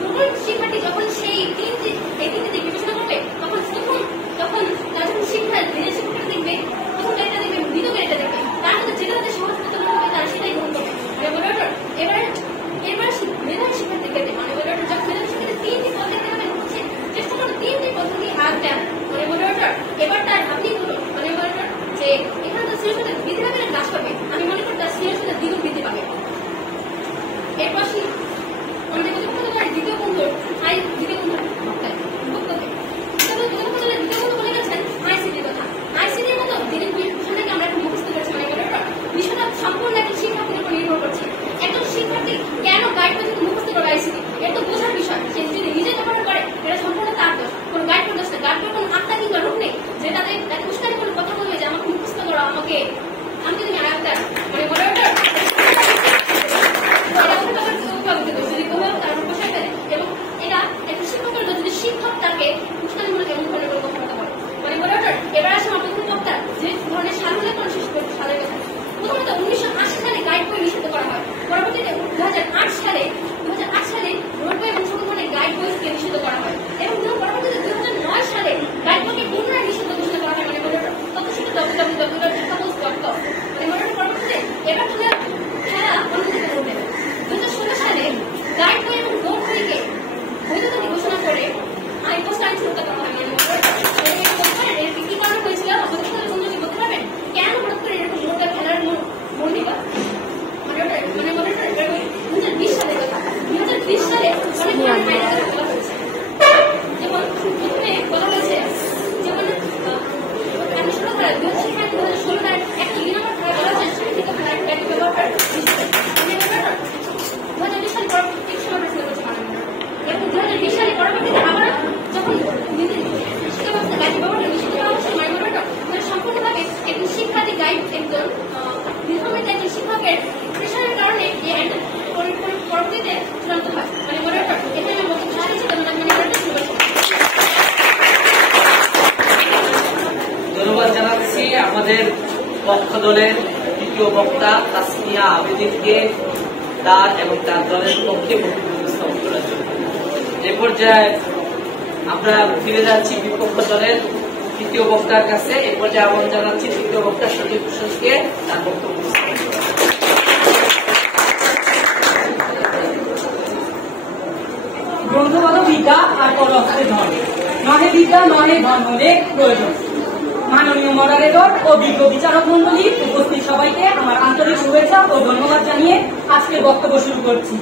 দুর্বল শিক্ষার্থী যখন এই তিনটি দিক বিবেচনা করবে তখন তারা যখন বিদেশি শিক্ষাটা দেখবে, প্রথম গাইডটা দেখবে, দ্বিতীয় গাইডটা দেখবে, তার মধ্যে যেটা তাদের সহজ মতো মনে হবে তারা সেটাই গ্রহণ করবে। মানে মডারেটর এবার মেধাবী শিক্ষার্থী ক্ষেত্রে মানে মডারেটর যখন মেধাবী শিক্ষার্থী তিনটি পদ্ধতি হচ্ছে চেষ্টা করো তিনটি পদ্ধতি আনতে। মানে মডারেটর এবার তার আপনি বলুন মানে মডারেটর যে এখানে তার সৃজনশীলতা বৃদ্ধি পাবে না হ্রাস পাবে। আমি মনে করি তার সৃজনশীলতা দ্বিগুণ বৃদ্ধি পাবে। এরপর আমাদের প্রতিপক্ষ দলের দ্বিতীয় বন্ধু বলে গেছেন আইসিটির কথা। আইসিটির মতো দিনের বিষয়টাকে আমরা একটু মুখস্থ করছি। মানে মডারেটর বিষয়টা সম্পূর্ণ একজন শিক্ষার্থীর উপর নির্ভর করছে। একজন শিক্ষার্থী কেন গাইড বই থেকে মুখস্থ করবে আইসিটি, এটা তো বোঝার বিষয়। সে যদি নিজে ব্যবহার করে এটা সম্পূর্ণ তার দোষ, কোনো গাইড বই দোষ নেই। গাইড বই কোনো আত্মা কিংবা রূপ নেই যে তাদের উস্কানি কোনো কথা বলবে যে আমাকে মুখস্থ করো, আমি যদি আয়ত্ত। মানে মডারেটর এবং এটা একটা শিক্ষকের যদি শিক্ষক তাকে উস্কানিমূলক এমন ধরনের কোনো কথাবার্তা বলে। মানে মডারেটর এবার আসে আমার প্রথম বক্তা যে ধরনের সালের কথা শেষ করতে সালের কথা। প্রথমত 1980 সালে গাইড বই নিষিদ্ধ করা হয়। পরবর্তীতে 2008 সালে নোট বই এবং সকল ধরনের গাইড বইকে নিষিদ্ধ করা হয় এবং পরবর্তীতে 2009 সালে গাইড বইকে পুনরায় নিষিদ্ধ ঘোষণা করা হয়। মানে মডারেটর তত সেটা www.শিক্ষাবোধ.com। মানে মডারেটর পরবর্তীতে এবার খেলা অনুমোদিত করবেন। 2016 সালে গাইড বই এবং নোট বইকে বৈধতা ঘোষণা করে পোস্ট আইন শুরু করা হয়। মানে এর কি কারণ হয়েছিল আমাদের সাথে বলতে পারবেন কেন হঠাৎ করে এরকম নোটটা খেলার মন নিবা। মানে মডারেটর পক্ষ দলের দ্বিতীয় বক্তা তাসমিয়া আবেদিনকে তার এবং তার দলের পক্ষে বক্তব্য উপস্থাপন করার জন্য। এ পর্যায়ে আমরা ফিরে যাচ্ছি বিপক্ষ দলের তৃতীয় বক্তার কাছে। এ পর্যায়ে আহ্বান জানাচ্ছি তৃতীয় বক্তা সজীব হোসেনকে তার বক্তব্য উপস্থাপন করার জন্য। গ্রন্থগত বিদ্যা আর পরস্পর ধর্ম, নহে বিদ্যা নহে ধর্ম প্রয়োজন। মাননীয় মডারেটর ও বিজ্ঞ বিচারক মন্ডলী, উপস্থিত সবাইকে আমার আন্তরিক শুভেচ্ছা ও ধন্যবাদ জানিয়ে আজকে বক্তব্য শুরু করছি।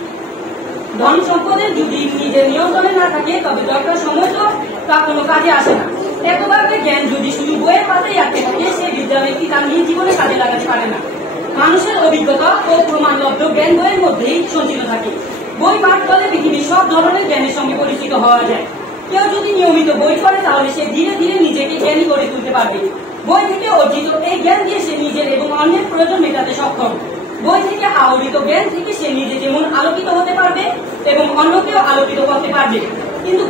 ধন সম্পদের যদি নিজের নিয়ন্ত্রণে না থাকে তবে দরকার সময় তো তা কোনো কাজে আসে না। একবারে জ্ঞান যদি শুধু বইয়ের পাতেই আটকে থাকে, সে বিদ্যা ব্যক্তি তার নিজ জীবনে কাজে লাগাতে পারে না। মানুষের অভিজ্ঞতা ও প্রমাণলব্ধ জ্ঞান বইয়ের মধ্যেই সঞ্চিত থাকে। বই পাঠ করলে পৃথিবীর সব ধরনের জ্ঞানের সঙ্গে পরিচিত হওয়া যায়। কেউ যদি নিয়মিত বই পড়ে তাহলে সে ধীরে ধীরে নিজেকে জ্ঞানী করে তুলতে পারবে। বই থেকে অর্জিত এই জ্ঞান দিয়ে সে নিজের এবং অন্যের প্রয়োজন মেটাতে সক্ষম। বই থেকে আহরিত জ্ঞান থেকে সে নিজে যেমন আলোকিত হতে পারবে এবং অন্যকেও আলোকিত করতে পারবে। কিন্তু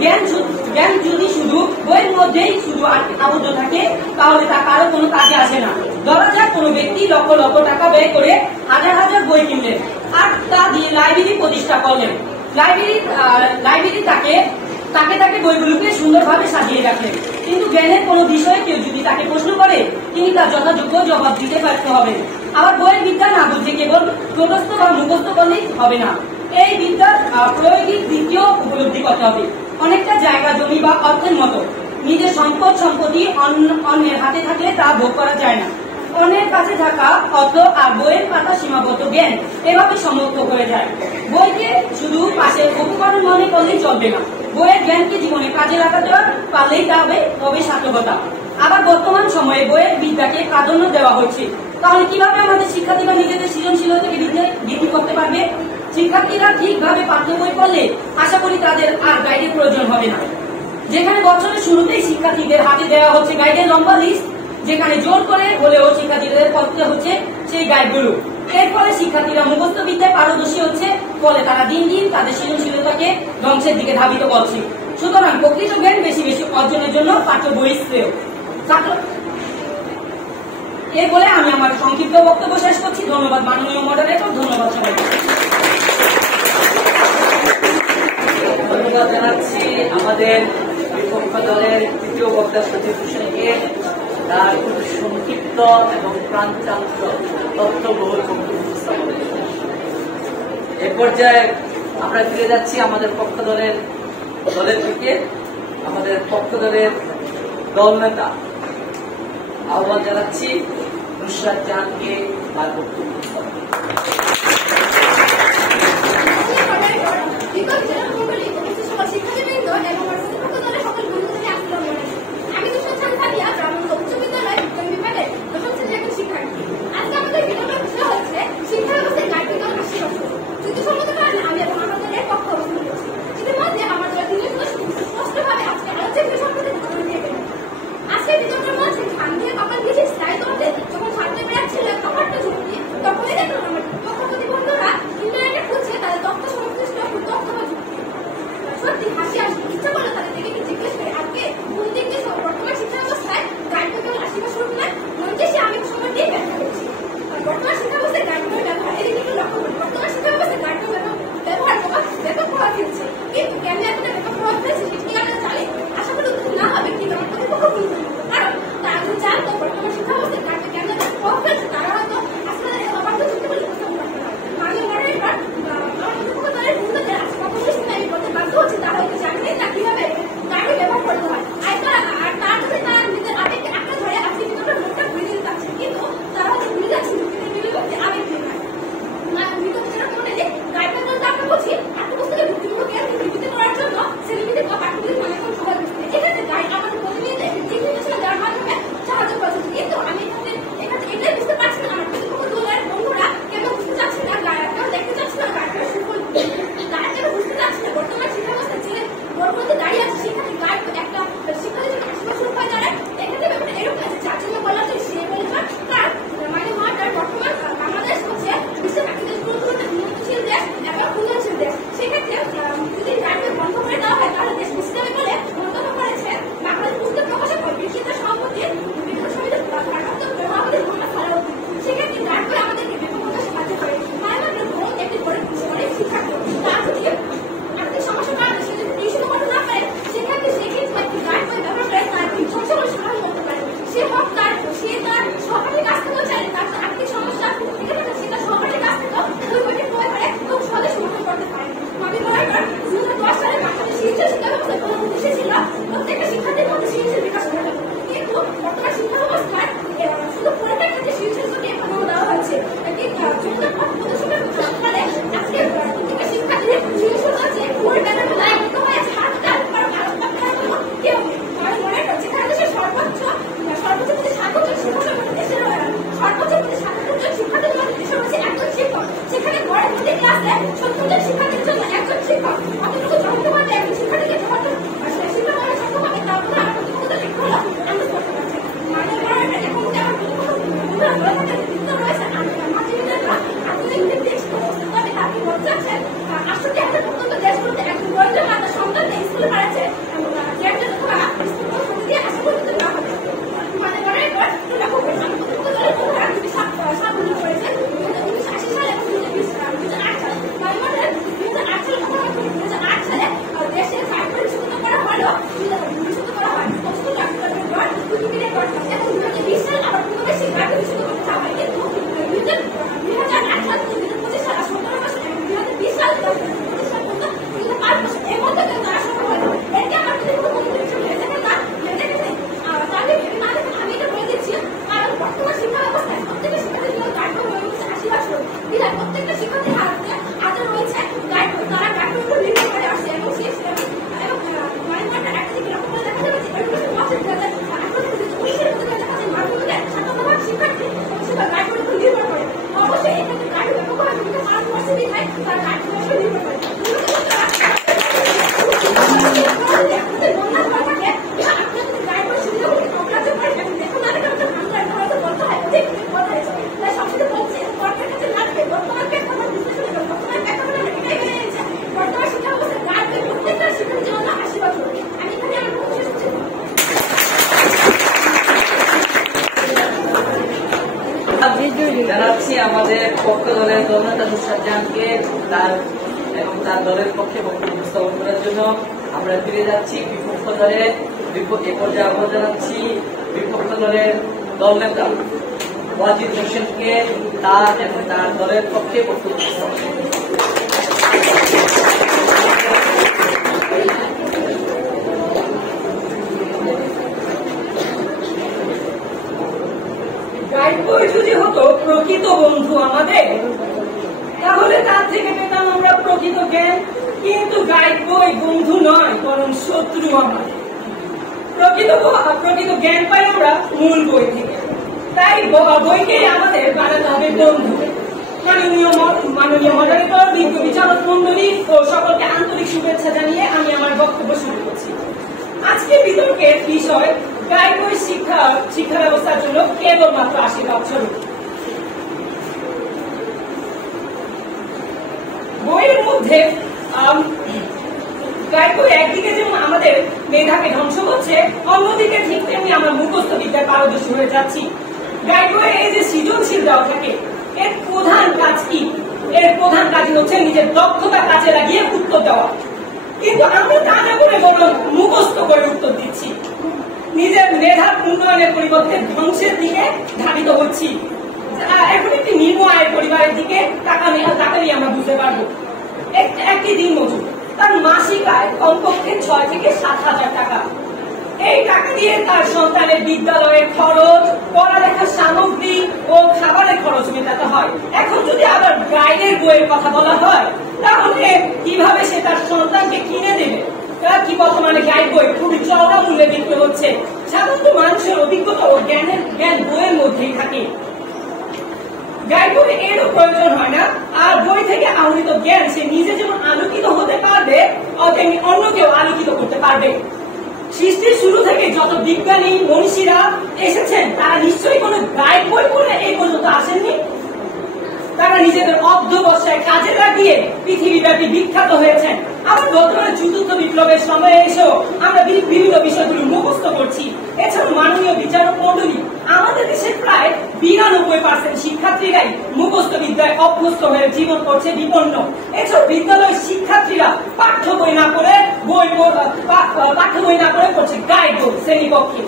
জ্ঞান যদি শুধু বইয়ের মধ্যেই শুধু আবদ্ধ থাকে তাহলে তা কারো কোনো কাজে আসে না। ধরা যাক কোনো ব্যক্তি লক্ষ লক্ষ টাকা ব্যয় করে হাজার হাজার বই কিনলেন আর তা দিয়ে লাইব্রেরি প্রতিষ্ঠা করলেন। লাইব্রেরি তাকে বইগুলোকে সুন্দরভাবে সাজিয়ে রাখলেন। কিন্তু জ্ঞানের কোনো বিষয়ে কেউ যদি তাকে প্রশ্ন করে তিনি তার যথাযোগ্য জবাব দিতে পারতে হবে। আবার বইয়ের বিদ্যা না বুঝে কেবল মুখস্থ বা মুখস্থ করলেই হবে না, এই বিদ্যার প্রয়োগিক দিকটিও উপলব্ধি করতে হবে। অনেকটা জায়গা জমি বা অর্থের মতো নিজের সম্পত্তি অন্যের হাতে থাকলে তা ভোগ করা যায় না। অন্যের কাছে থাকা অর্থ আর বইয়ের পাতা সীমাবদ্ধ জ্ঞান এভাবে সমাপ্ত করে যায়। বইকে শুধু পাশের উপকরণ মনে করলেই চলবে না, বইয়ের জ্ঞানকে জীবনে কাজে লাগাতে পারলেই তবে সার্থকতা। আবার বর্তমান সময়ে বইয়ের বিদ্যাকে প্রাধান্য দেওয়া হচ্ছে। তাহলে কিভাবে আমাদের শিক্ষার্থীরা নিজেদের সৃজনশীলতাকে বৃদ্ধি করতে পারবে? শিক্ষার্থীরা ঠিকভাবে পাঠ্য বই পড়লে আশা করি তাদের আর গাইডের প্রয়োজন হবে না। যেখানে বছরের শুরুতেই শিক্ষার্থীদের হাতে দেওয়া হচ্ছে গাইডের লম্বা লিস্ট, যেখানে জোর করে হলেও শিক্ষার্থীদের পড়তে হচ্ছে সেই গাইডগুলো। এর ফলে শিক্ষার্থীরা মুখস্থ বিদ্যায় পারদর্শী হচ্ছে, ফলে তারা দিন দিন তাদের সৃজনশীলতাকে ধ্বংসের দিকে ধাবিত করছে। সুতরাং প্রকৃত জ্ঞান বেশি বেশি অর্জনের জন্য পাঠ্য বই শ্রেয়। এর বলে আমি আমার সংক্ষিপ্ত বক্তব্য শেষ করছি। ধন্যবাদ মাননীয় মডারেটর, ধন্যবাদ সবাইকে। ধন্যবাদ জানাচ্ছি আমাদের বিপক্ষ দলের তৃতীয় বক্তা সজীব হোসেনকে তার খুব সংক্ষিপ্ত এবং প্রাণচান্ত তথ্যবহুল বক্তব্য উপস্থাপনের জন্য। এ পর্যায়ে আমরা ফিরে যাচ্ছি আমাদের পক্ষ দলের দিকে। আমাদের পক্ষ দলের দল নেতা আহ্বান জানাচ্ছি নুসরাত জাহানকে তার বক্তব্য উপস্থাপন। সত্যি হাসি আসবে, ইচ্ছা করলে বিশুদ্ধ করা হয় অথচ ডাক্তারের ঘর পৃথিবীর ঘর এবং 2020 সাল আবার পুনরায় ঘরকে বিশুদ্ধ করতে চাওয়া হয় কিন্তু 2008 সাল থেকে 2025 সাল 17 বছর এবং 2020 সাল 2025 সাল পর্যন্ত কিন্তু 5 বছর এর মধ্যে কেউ তারা সফল হয় এতে আমার মধ্যে কোনো কমিউনিকেশন হয়েছে না তাহলে আমি এটা বলে দিচ্ছি কারণ বর্তমান শিক্ষা ব্যবস্থায় প্রত্যেকটা শিক্ষার্থীর জন্য গাইড বই রয়েছে 80% বিধায় প্রত্যেকটা শিক্ষার্থীর হাতে রয়েছে গাইড বই তারা গাইড বইগুলো নির্ভর করে আসছে এবং সেই এবং একটা দিকে লক্ষ্য করে দেখা যাবে যে এডুকেশন পলিসি 2018-19-এর মধ্যে দেখা যাচ্ছে মাধ্যমিকের 57% শিক্ষার্থী সেটা গাইড বইয়ের উপর নির্ভর করে অবশ্যই এই ক্ষেত্রে গাইড বই ব্যবহার করতে 5% বিধায় তারা গাইড বইয়ের উপর নির্ভর করে জানাচ্ছি আমাদের পক্ষ দলের দলনেতা নুসরাতজাহানকে তার দলের পক্ষে বক্তব্য উপস্থাপন করার জন্য আমরা ফিরে যাচ্ছি বিপক্ষ দলের এ পর্যায়ে আহ্বান জানাচ্ছি বিপক্ষ দলের দলনেতা ওয়াজিদ হোসেনকে তার দলের পক্ষে বক্তব্য উপস্থাপন। গাইড বই যদি হতো প্রকৃত বন্ধু আমাদের তাহলে তার থেকে পেতাম আমরা প্রকৃত জ্ঞান, কিন্তু গাইড বই বন্ধু নয় বরং শত্রু আমাদের। প্রকৃত জ্ঞান পাই আমরা মূল বই থেকে, তাই বইকে আমাদের বানাতে হবে বন্ধু। মাননীয় মডারেটর, বিজ্ঞ বিচারক মন্ডলী ও সকলকে আন্তরিক শুভেচ্ছা জানিয়ে আমি আমার বক্তব্য শুরু করছি। আজকে বিতর্কের বিষয় গাইড বই শিক্ষা ব্যবস্থার জন্য কেবলমাত্র আশীর্বাদ স্বরূপ। বইয়ের মধ্যে গাইড বই একদিকে যেমন আমাদের মেধাকে ধ্বংস করছে, অন্যদিকে ঠিক তেমনি আমরা মুখস্থ বিদ্যায় পারদর্শী হয়ে যাচ্ছি। গাইড বইয়ে এই যে সৃজনশীল দেওয়া থাকে, এর প্রধান কাজ কি? এর প্রধান কাজ হচ্ছে নিজের দক্ষতা কাজে লাগিয়ে উত্তর দেওয়া, কিন্তু আমরা তা না করে বরং মুখস্থ করে উত্তর দিচ্ছি। নিজের মেধার উন্নয়নের পরিবর্তে ধ্বংসের দিকে ধাবিত হচ্ছি। এখন একটি নিম্ন আয়ের পরিবারের দিকে তাকালেই আমরা বুঝতে পারবো। একটি দিনমজুর, তার মাসিক আয় কমপক্ষে 6 থেকে 7,000 টাকা। এই টাকা দিয়ে তার সন্তানের বিদ্যালয়ের খরচ, পড়ালেখার সামগ্রী ও খাবারের খরচ মেটাতে হয়। এখন যদি আবার গাইডের বইয়ের কথা বলা হয়, তাহলে কিভাবে সে তার সন্তানকে কিনে দেবে? কি বর্তমানে গাইড বই খুবই চওড়া মূল্যে বিক্রি হচ্ছে। সাধারণত মানুষের অভিজ্ঞতা ও জ্ঞান বইয়ের মধ্যেই থাকে। গাইড বই এরও প্রয়োজন হয় না। আর বই থেকে আহরিত জ্ঞান সে নিজে যেমন আলোকিত হতে পারবে, তেমনি অন্যকেও আলোকিত করতে পারবে। সৃষ্টির শুরু থেকে যত বিজ্ঞানী মনীষীরা এসেছেন, তারা নিশ্চয়ই কোনো গাইড বই পড়ে এই পর্যন্ত আসেননি। তারা নিজেদের অধ্যবসায় কাজে লাগিয়ে পৃথিবীব্যাপী বিখ্যাত হয়েছেন। আবার বর্তমানে চতুর্থ বিপ্লবের সময়ে এসেও আমরা বিভিন্ন বিষয়গুলো মুখস্থ করছি। এছাড়া মাননীয় বিচারক মন্ডলী, আমাদের দেশের প্রায় 92% শিক্ষার্থীরাই মুখস্থ বিদ্যায় অভ্যস্ত হয়ে জীবন করছে বিপন্ন। এছাড়া বিদ্যালয়ের শিক্ষার্থীরা পাঠ্য বই না করে পড়ছে গাইড বই শ্রেণীকক্ষে।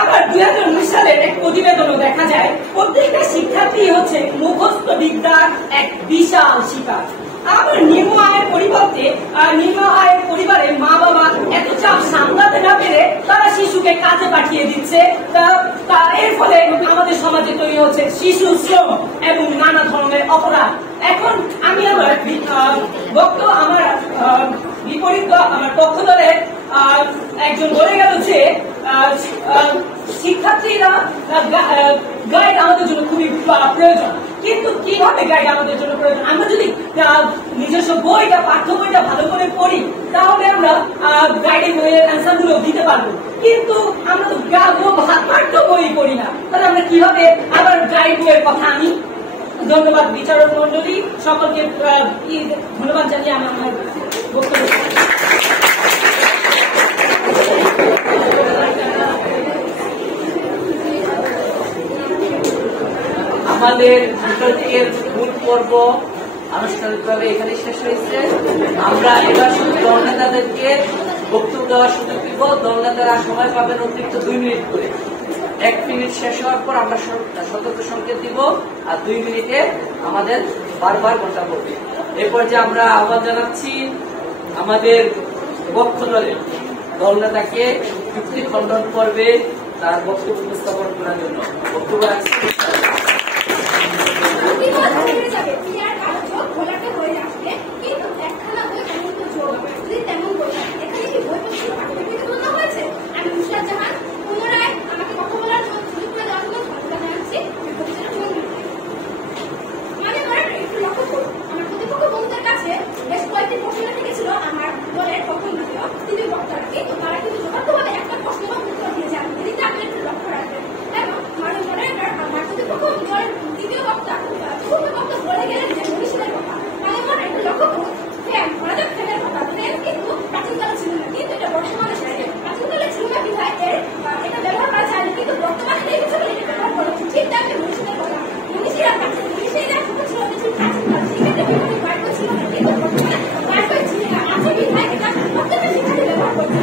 আবার 2019 সালের এক প্রতিবেদনও দেখা যায়, প্রত্যেকটা শিক্ষার্থী হচ্ছে মুখস্থ বিদ্যার এক বিশাল শিকার। আবার নিম্ন আয়ের পরিবারে মা বাবা এত চাপ সামলাতে না পেরে তারা শিশুকে কাজে পাঠিয়ে দিচ্ছে। এর ফলে আমাদের সমাজে তৈরি হচ্ছে শিশু শ্রম এবং নানা ধরনের অপরাধ। এখন আমি আমার বিপরীত আমার পক্ষ দলের একজন বলে গেল যে শিক্ষার্থীরা গাইড আমাদের জন্য খুবই প্রয়োজন, কিন্তু কিভাবে গাইড আমাদের জন্য প্রয়োজন? আমরা যদি নিজস্ব পাঠ্য বইটা ভালো করে পড়ি, তাহলে আমরা গাইডের বইয়ের অ্যান্সার গুলো দিতে পারবো। কিন্তু আমরা তো পাঠ্য বই পড়ি না, তাহলে আমরা কিভাবে আবার গাইড বইয়ের কথা আনি? ধন্যবাদ বিচারক মন্ডলী, সকলকে ধন্যবাদ জানিয়ে আমি আমার বক্তব্য। আমাদের বিতর্কের মূল পর্ব আনুষ্ঠানিকভাবে এখানে শেষ হয়েছে। আমরা এবার দলনেতাদেরকে বক্তব্য দেওয়ার সুযোগ দিব। দলনেতারা সময় পাবেন অতিরিক্ত 2 মিনিট করে। 1 মিনিট শেষ হওয়ার পর আমরা সতর্ক সংকেত দিব, আর 2 মিনিটে আমাদের বারবার ঘন্টা পড়বে। এরপর যে আমরা আহ্বান জানাচ্ছি আমাদের পক্ষ দলের দলনেতাকে যুক্তি খণ্ডন করবে তার বক্তব্য উপস্থাপন করার জন্য। বক্তব্য রাখছি। বেশ কয়েকটি প্রশ্ন থেকেছিল আমার দলের প্রথম ভিডিও তিনি বক্তারা, কিন্তু তারা কিন্তু যথার্থভাবে একটা প্রশ্ন উত্তর দিয়ে যান। তিনি আপনি একটু লক্ষ্য রাখবেন। এবং মানে আমার প্রতিপক্ষ দলের দ্বিতীয় বক্তা চতুর্থ বক্তা বলে গেলেন যে মনীষীদের কথা। মানে আমার একটু লক্ষ্য করুন, ফ্যান রাজা ফ্যানের কথা, ফ্যান কিন্তু প্রাচীনকালে ছিল না, কিন্তু এটা বর্তমানে প্রাচীনকালে ছিল না বিধায় এটা ব্যবহার করা যায় না, কিন্তু বর্তমানে এই হিসেবে এটা ব্যবহার করা উচিত। ঠিক তেমনি মনীষীদের কথা, মনীষীরা মনীষীরা ছোট ছিল প্রাচীনকাল, সেক্ষেত্রে বিভিন্ন বাক্য ছিল না, কিন্তু বর্তমানে বাক্য ছিল না আছে বিধায় এটা প্রত্যেকটা শিক্ষার্থী ব্যবহার করছে।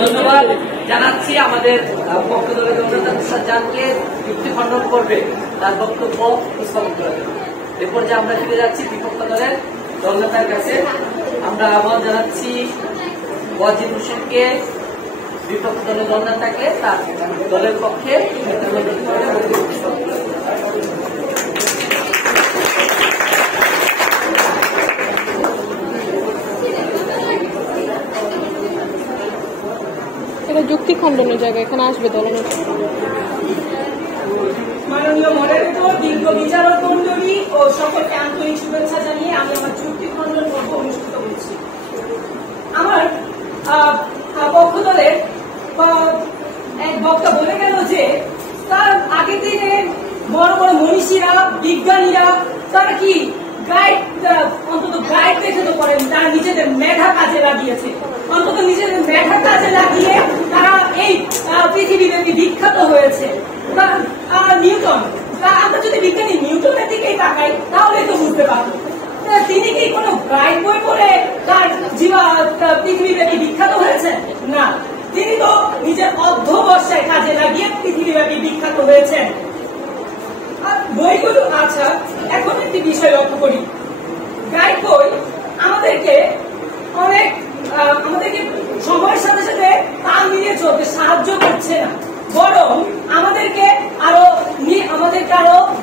ধন্যবাদ জানাচ্ছি আমাদের পক্ষ দলের দলনেতা জানকে যুক্তি খণ্ডন করবে তার বক্তব্য উপস্থাপন করার জন্য। এরপর যে আমরা ফিরে যাচ্ছি বিপক্ষ দলের দলনেতার কাছে। আমরা আহ্বান জানাচ্ছি ওয়াজিদ হোসেনকে বিপক্ষ দলের দলনেতাকে তার দলের পক্ষে যুক্তি খণ্ডনের জায়গায় এখানে আসবে দলনেতা। মাননীয় মডারেটর, বিজ্ঞ বিচারক মণ্ডলী ও সকলকে আন্তরিক শুভেচ্ছা জানিয়ে আমি আমার যুক্তি খণ্ডন পর্ব অনুষ্ঠিত করছি। আমার পক্ষ দলের এক বক্তা বলে গেল যে তার আগের দিনে বড় বড় মনীষীরা, বিজ্ঞানীরা তারা কি গাইড, অন্তত গাইড দেখে তো করেন, তারা নিজেদের মেধা কাজে লাগিয়েছে। অন্তত নিজেদের মেধা কাজে লাগিয়ে তারা এই পৃথিবীব্যাপী বিখ্যাত হয়েছে। নিউটন, আমরা যদি বিজ্ঞানী নিউটনের দিকেই তাকাই তাহলে তো বুঝতে পারবো তিনি কি কোনো গাইড বই পড়ে তার পৃথিবীব্যাপী বিখ্যাত হয়েছেন? না, তিনি তো নিজের অধ্যবসায় কাজে লাগিয়ে পৃথিবীব্যাপী বিখ্যাত হয়েছেন। বইগুলো, আচ্ছা এখন একটি বিষয় লক্ষ্য করি, গাইড বই আমাদেরকে সময়ের সাথে সাথে তাল মিলিয়ে চলতে সাহায্য করছে না, বরং আমাদেরকে আরো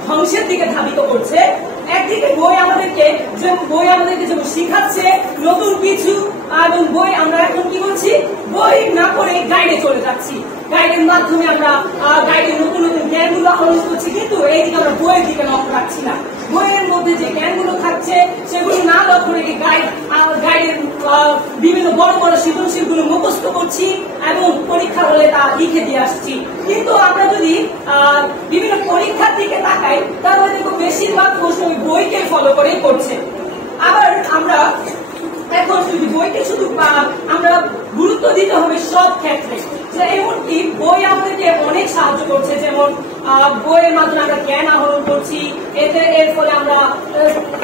ধ্বংসের দিকে ধাবিত করছে। একদিকে বই আমাদেরকে যেমন শিখাচ্ছে নতুন কিছু, এবং বই আমরা এখন কি করছি, বই না পড়ে গাইডে চলে যাচ্ছি। গাইডের মাধ্যমে আমরা গাইডের নতুন নতুন জ্ঞানগুলো আহরণ করছি, কিন্তু এইদিকে আমরা বইয়ের দিকে লক্ষ্য রাখছি না। বইয়ের মধ্যে যে জ্ঞানগুলো থাকছে সেগুলো না লক্ষ্য রেখে গাইডের বিভিন্ন বড় বড় সৃজনশীলগুলো মুখস্থ করছি এবং পরীক্ষা হলে তা লিখে দিয়ে আসছি। কিন্তু আমরা যদি বিভিন্ন পরীক্ষার দিকে তাকাই তাহলে দেখো বেশিরভাগ প্রশ্ন ওই বইকে ফলো করেই করছে। আবার আমরা এখন যদি বইকে শুধু আমরা গুরুত্ব দিতে হবে সব ক্ষেত্রে, যে এমনকি বই আমাদেরকে অনেক সাহায্য করছে। যেমন বইয়ের মাধ্যমে আমরা জ্ঞান আহরণ করছি, এর ফলে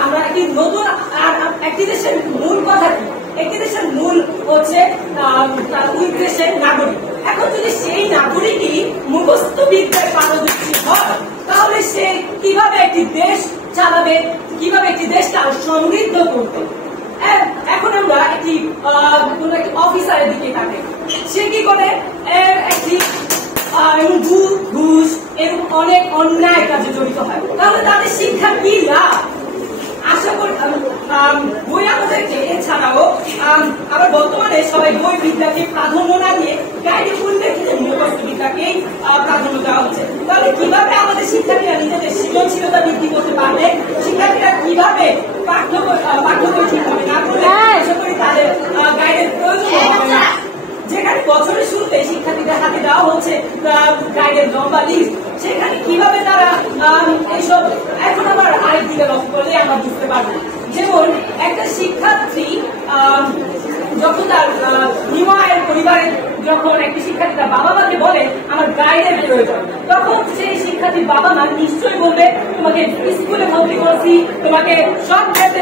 আমরা একটি নতুন, একটি দেশের মূল কথা কি, একটি দেশের মূল হচ্ছে ওই দেশের নাগরিক। এখন যদি সেই নাগরিকই মুখস্থ বিদ্যায় পারদর্শী হয় তাহলে সে কিভাবে একটি দেশ চালাবে, কিভাবে একটি দেশকে আরো সমৃদ্ধ করবে। এখন আমরা একটি অফিসারের দিকে তাকাই, সে কি করে একটি ঘুষ এবং অনেক অন্যায় কাজে জড়িত হয়, তাহলে তাদের শিক্ষা কি লাভ? আশা করি বই আমাদেরকে এছাড়াও আবার বর্তমানে সবাই বই বিদ্যাকে প্রাধান্য না দিয়ে গাইডের পরিপ্রেক্ষিতে মুখস্থ বিদ্যাকেই প্রাধান্য দেওয়া হচ্ছে। তাহলে কিভাবে আমাদের শিক্ষার্থীরা নিজেদের সৃজনশীলতা বৃদ্ধি করতে পারবে? শিক্ষার্থীরা কিভাবে পাঠ্য বই ঠিকভাবে না করলে আশা করি তাদের গাইডের প্রয়োজন হবে না। যেখানে বছরের শুরুতে শিক্ষার্থীদের হাতে দেওয়া হচ্ছে গাইডের লম্বা লিস্ট, সেখানে কিভাবে তারা এইসব এখন আবার আরেক দিকে লক্ষ্য করলে আমরা বুঝতে পারবো। যেমন একটা শিক্ষার্থী যখন তার নিম্ন আয়ের পরিবারের যখন একটি শিক্ষার্থী তার বাবা মাকে বলে আমার গাইডের প্রয়োজন, তখন সেই শিক্ষার্থীর বাবা মা নিশ্চয়ই বলবে তোমাকে স্কুলে ভর্তি করছি, তোমাকে সব ক্ষেত্রে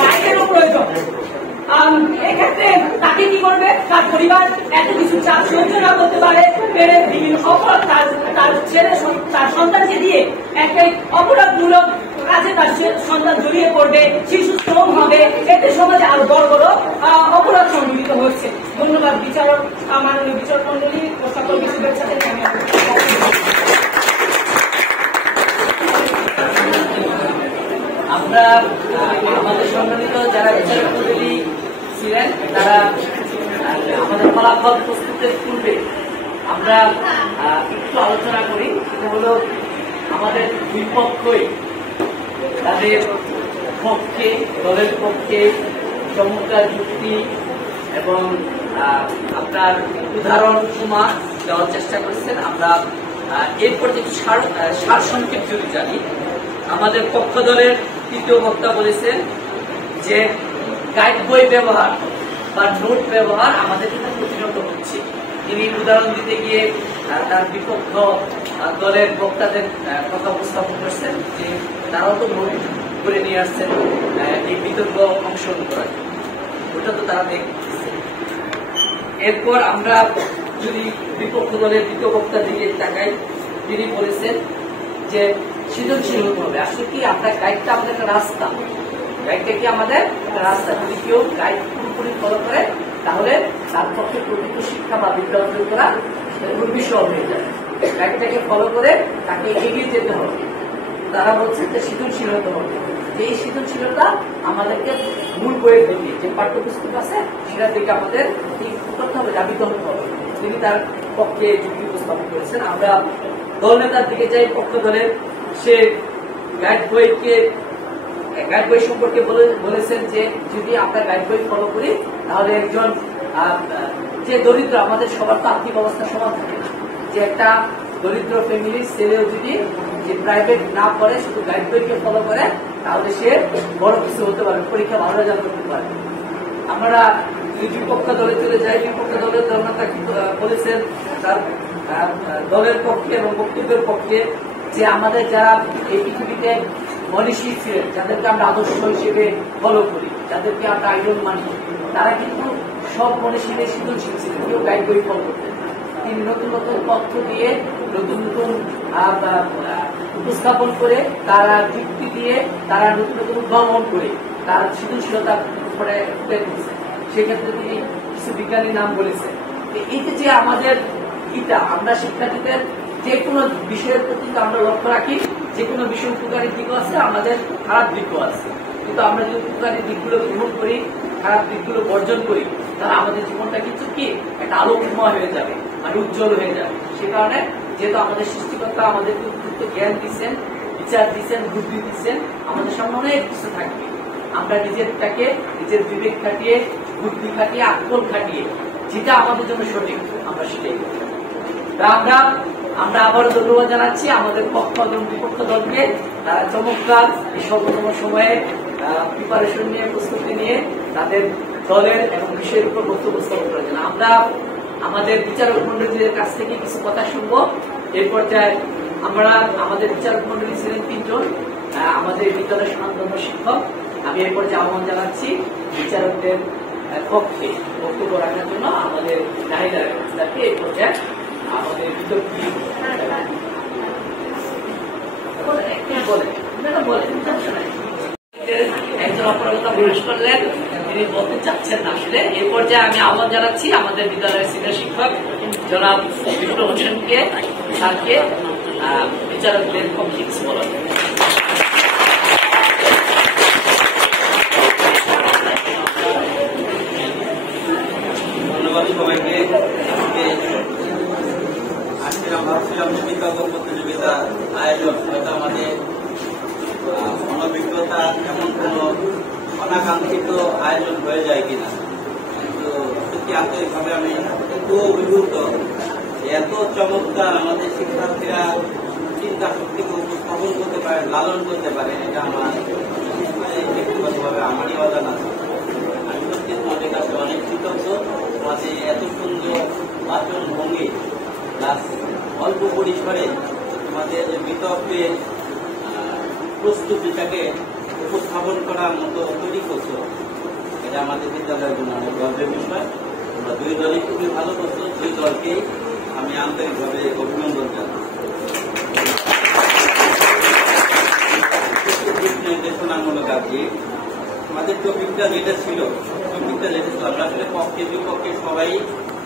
গাইডেরও প্রয়োজন। এক্ষেত্রে তাকে কি করবে? তার পরিবার এত কিছু চাপ সহ্য না করতে পারে পেরে বিভিন্ন অপরাধ তার সন্তানকে দিয়ে একটা অপরাধমূলক কাজে তার সন্তান জড়িয়ে পড়বে, শিশু শ্রম হবে, এতে সমাজে আরো বড় বড় অপরাধ সংঘটিত হচ্ছে। ধন্যবাদ বিচারক, মাননীয় বিচারক মন্ডলী ও সকল শুভেচ্ছাকে আমি আমরা আমাদের সম্মানিত যারা বিচারক মন্ডলী ছিলেন তারা আমাদের ফলাফল প্রস্তুতের পূর্বে আমরা একটু আলোচনা করি। সেটা হলো আমাদের দুই পক্ষই তাদের পক্ষে, দলের পক্ষে চমৎকার যুক্তি এবং আপনার উদাহরণ প্রমাণ দেওয়ার চেষ্টা করছেন। আমরা এরপর একটু সারসংক্ষেপ যদি জানি, আমাদের পক্ষ দলের তৃতীয় বক্তা বলেছেন যে গাইড বই ব্যবহার বা নোট ব্যবহার আমাদের কিন্তু প্রতিহত হচ্ছে। তিনি উদাহরণ দিতে গিয়ে তার বিপক্ষ দলের বক্তাদের কথা উপস্থাপন করছেন যে তারাও তো নোট করে নিয়ে আসছেন এই বিতর্ক অংশগ্রহণ করার জন্য, ওটা তো তারা দেখছে। এরপর আমরা যদি বিপক্ষ দলের দ্বিতীয় বক্তার দিকে তাকাই, তিনি বলেছেন যে সৃজনশীল হতে হবে। আসলে কি আপনার গাইডটা আমাদের একটা রাস্তা, গাইডটা কি আমাদের একটা রাস্তা। যদি কেউ গাইড পুরোপুরি ফলো করে তাহলে তার পক্ষে প্রকৃত শিক্ষা বা বিদ্যা অর্জন করা দুর্বিষহ হয়ে যায়। গাইডটাকে ফলো করে তাকে এগিয়ে যেতে হবে। তারা বলছেন যে সৃজনশীল হতে হবে। এই সৃজনশীলতা আমাদেরকে মূল বইয়ের দিকে যে পাঠ্যপুস্তক আছে সেটা থেকে আমাদের করতে হবে, দাবিত হতে হবে। তিনি তার পক্ষে যুক্তি উপস্থাপন করেছেন। আমরা দল নেতার দিকে যাই, পক্ষ দলের সে গাইড বই সম্পর্কে বলেছেন যে যদি আমরা গাইড বই ফলো করি তাহলে একজন যে দরিদ্র, আমাদের সবার তো আর্থিক অবস্থা সমান থাকে না, যে একটা দরিদ্র ফ্যামিলির ছেলেও যদি যে প্রাইভেট না পড়ে শুধু গাইড বইকে ফলো করে তাহলে সে বড় কিছু হতে পারে, পরীক্ষা ভালো রেজাল্ট করতে পারে। আমরা বিপক্ষ দলে চলে যাই, বিপক্ষ দলের দলনেতা বলেছেন তার দলের পক্ষে এবং বক্তব্যের পক্ষে যে আমাদের যারা এই পৃথিবীতে মনীষী ছিলেন, যাদেরকে আমরা আদর্শ হিসেবে ফলো করি, যাদেরকে আমরা আইডল মানি, তারা কিন্তু সব মনীষীদের সৃজনশীল ছিলেন, কেউ গাইড বই ফলো করতেন না। তিনি নতুন নতুন তথ্য দিয়ে নতুন নতুন উপস্থাপন করে, তারা যুক্তি দিয়ে, তারা নতুন নতুন উদ্ভাবন করে তার সৃজনশীলতা উপরে তুলে দিয়েছেন। সেক্ষেত্রে তিনি কিছু বিজ্ঞানীর নাম বলেছেন। এইটা যে আমাদের গীতা, আমরা শিক্ষার্থীদের যে কোনো বিষয়ের প্রতি আমরা লক্ষ্য রাখি, যে কোনো বিষয় উপকারী দিকও আছে, আমাদের খারাপ দিকও আছে। কিন্তু আমরা যদি উপকারী দিকগুলো গ্রহণ করি, খারাপ দিকগুলো বর্জন করি, তাহলে আমাদের জীবনটা কিন্তু কি একটা আলোকময় হয়ে যাবে, মানে উজ্জ্বল হয়ে যাবে। সে কারণে যেহেতু আমাদের সৃষ্টিকর্তা আমাদেরকে উপযুক্ত জ্ঞান দিচ্ছেন, বিচার দিচ্ছেন, বুদ্ধি দিচ্ছেন, আমাদের সামনে অনেক কিছু থাকবে। আমরা নিজেরটাকে নিজের বিবেক খাটিয়ে, বুদ্ধি খাটিয়ে, আকল খাটিয়ে যেটা আমাদের জন্য সঠিক আমরা সেটাই করি। আমরা আবারও ধন্যবাদ জানাচ্ছি আমাদের পক্ষ এবং বিপক্ষ দলকে। তারা চমৎকার এই স্বল্পতম সময়ে প্রিপারেশন নিয়ে, প্রস্তুতি নিয়ে তাদের দলের এবং বিষয়ের উপর বক্তব্য উপস্থাপন করেছেন। আমরা আমাদের বিচারক মন্ডলীদের কাছ থেকে কিছু কথা শুনবো। এই পর্যায়ে আমরা আমাদের বিচারক মন্ডলী ছিলেন 3 জন, আমাদের বিদ্যালয়ের স্বনামধন্য শিক্ষক। আমি এই পর্যায়ে আহ্বান জানাচ্ছি বিচারকদের পক্ষে বক্তব্য রাখার জন্য আমাদের নারীদের এই পর্যায়ে আমাদের বিতর্কী একজন অপরাধতা প্রকাশ করলেন, তিনি বলতে চাচ্ছেন না। আসলে এই পর্যায়ে আমি আহ্বান জানাচ্ছি আমাদের বিদ্যালয়ের সিনিয়র শিক্ষক জনাব বিপ্লব হোসেনকে স্যারকে বিচারকদের কমিটি বলা ধন্যবাদ সবাইকে। আজকে আমরা ভাবছিলাম বিতর্ক প্রতিযোগিতা আয়োজন হয়তো আমাদের অনভিজ্ঞতা এমন কোনো অনাকাঙ্ক্ষিত আয়োজন হয়ে যায় কিনা, কিন্তু সত্যি আন্তরিকভাবে আমি একটু অভিভূত। এত চমৎকার আমাদের শিক্ষার্থীরা চিন্তা শক্তিকে উপস্থাপন করতে পারে, লালন করতে পারে, এটা আমার ব্যক্তিগতভাবে আমারই অজানা। আমি সত্যি তোমাদের কাছে অনেক কৃতজ্ঞ। তোমাদের এত সুন্দর বাচন ভঙ্গি প্লাস অল্প পরিসরে তোমাদের বিতর্কের প্রস্তুতিটাকে উপস্থাপন করার মতো তৈরি করছো, এটা আমাদের বিদ্যালয়ের জন্য অনেক গর্বের বিষয়। তোমরা দুই দলই খুবই ভালো করছো, দুই দলকেই আমি আন্তরিকভাবে অভিনন্দন জানাই। নির্দেশনামূলক আজকে আমাদের টপিকটা যেটা ছিল আমরা আসলে পক্ষে বিপক্ষে সবাই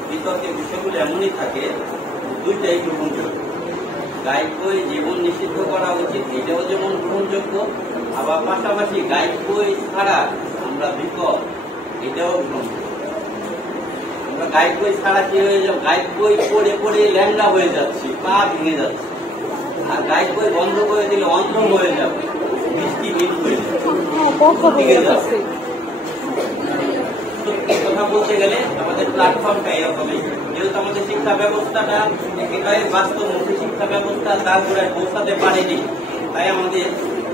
বিতর্কের বিষয়গুলো এমনই থাকে, দুইটাই গ্রহণযোগ্য। গাইড বই জীবন নিষিদ্ধ করা উচিত, এটাও যেমন গ্রহণযোগ্য, আবার পাশাপাশি গাইড বই ছাড়া আমরা বিপদ, এটাও গ্রহণযোগ্য। আমরা গাইড বই ছাড়া কি হয়ে যাবো, গাইড বই পড়ে পড়ে ল্যাংড়া হয়ে যাচ্ছি, পা ভেঙে যাচ্ছে। আর গাইড বই বন্ধ করে দিলে অন্ধ হয়ে যাবে, দৃষ্টিহীন হয়ে যাবে। কথা বলতে গেলে আমাদের প্ল্যাটফর্মটা এরকমই, যেহেতু আমাদের শিক্ষা ব্যবস্থাটা একেবারে বাস্তবমুখী শিক্ষা ব্যবস্থা, তার উপরে পৌঁছাতে পারেনি, তাই আমাদের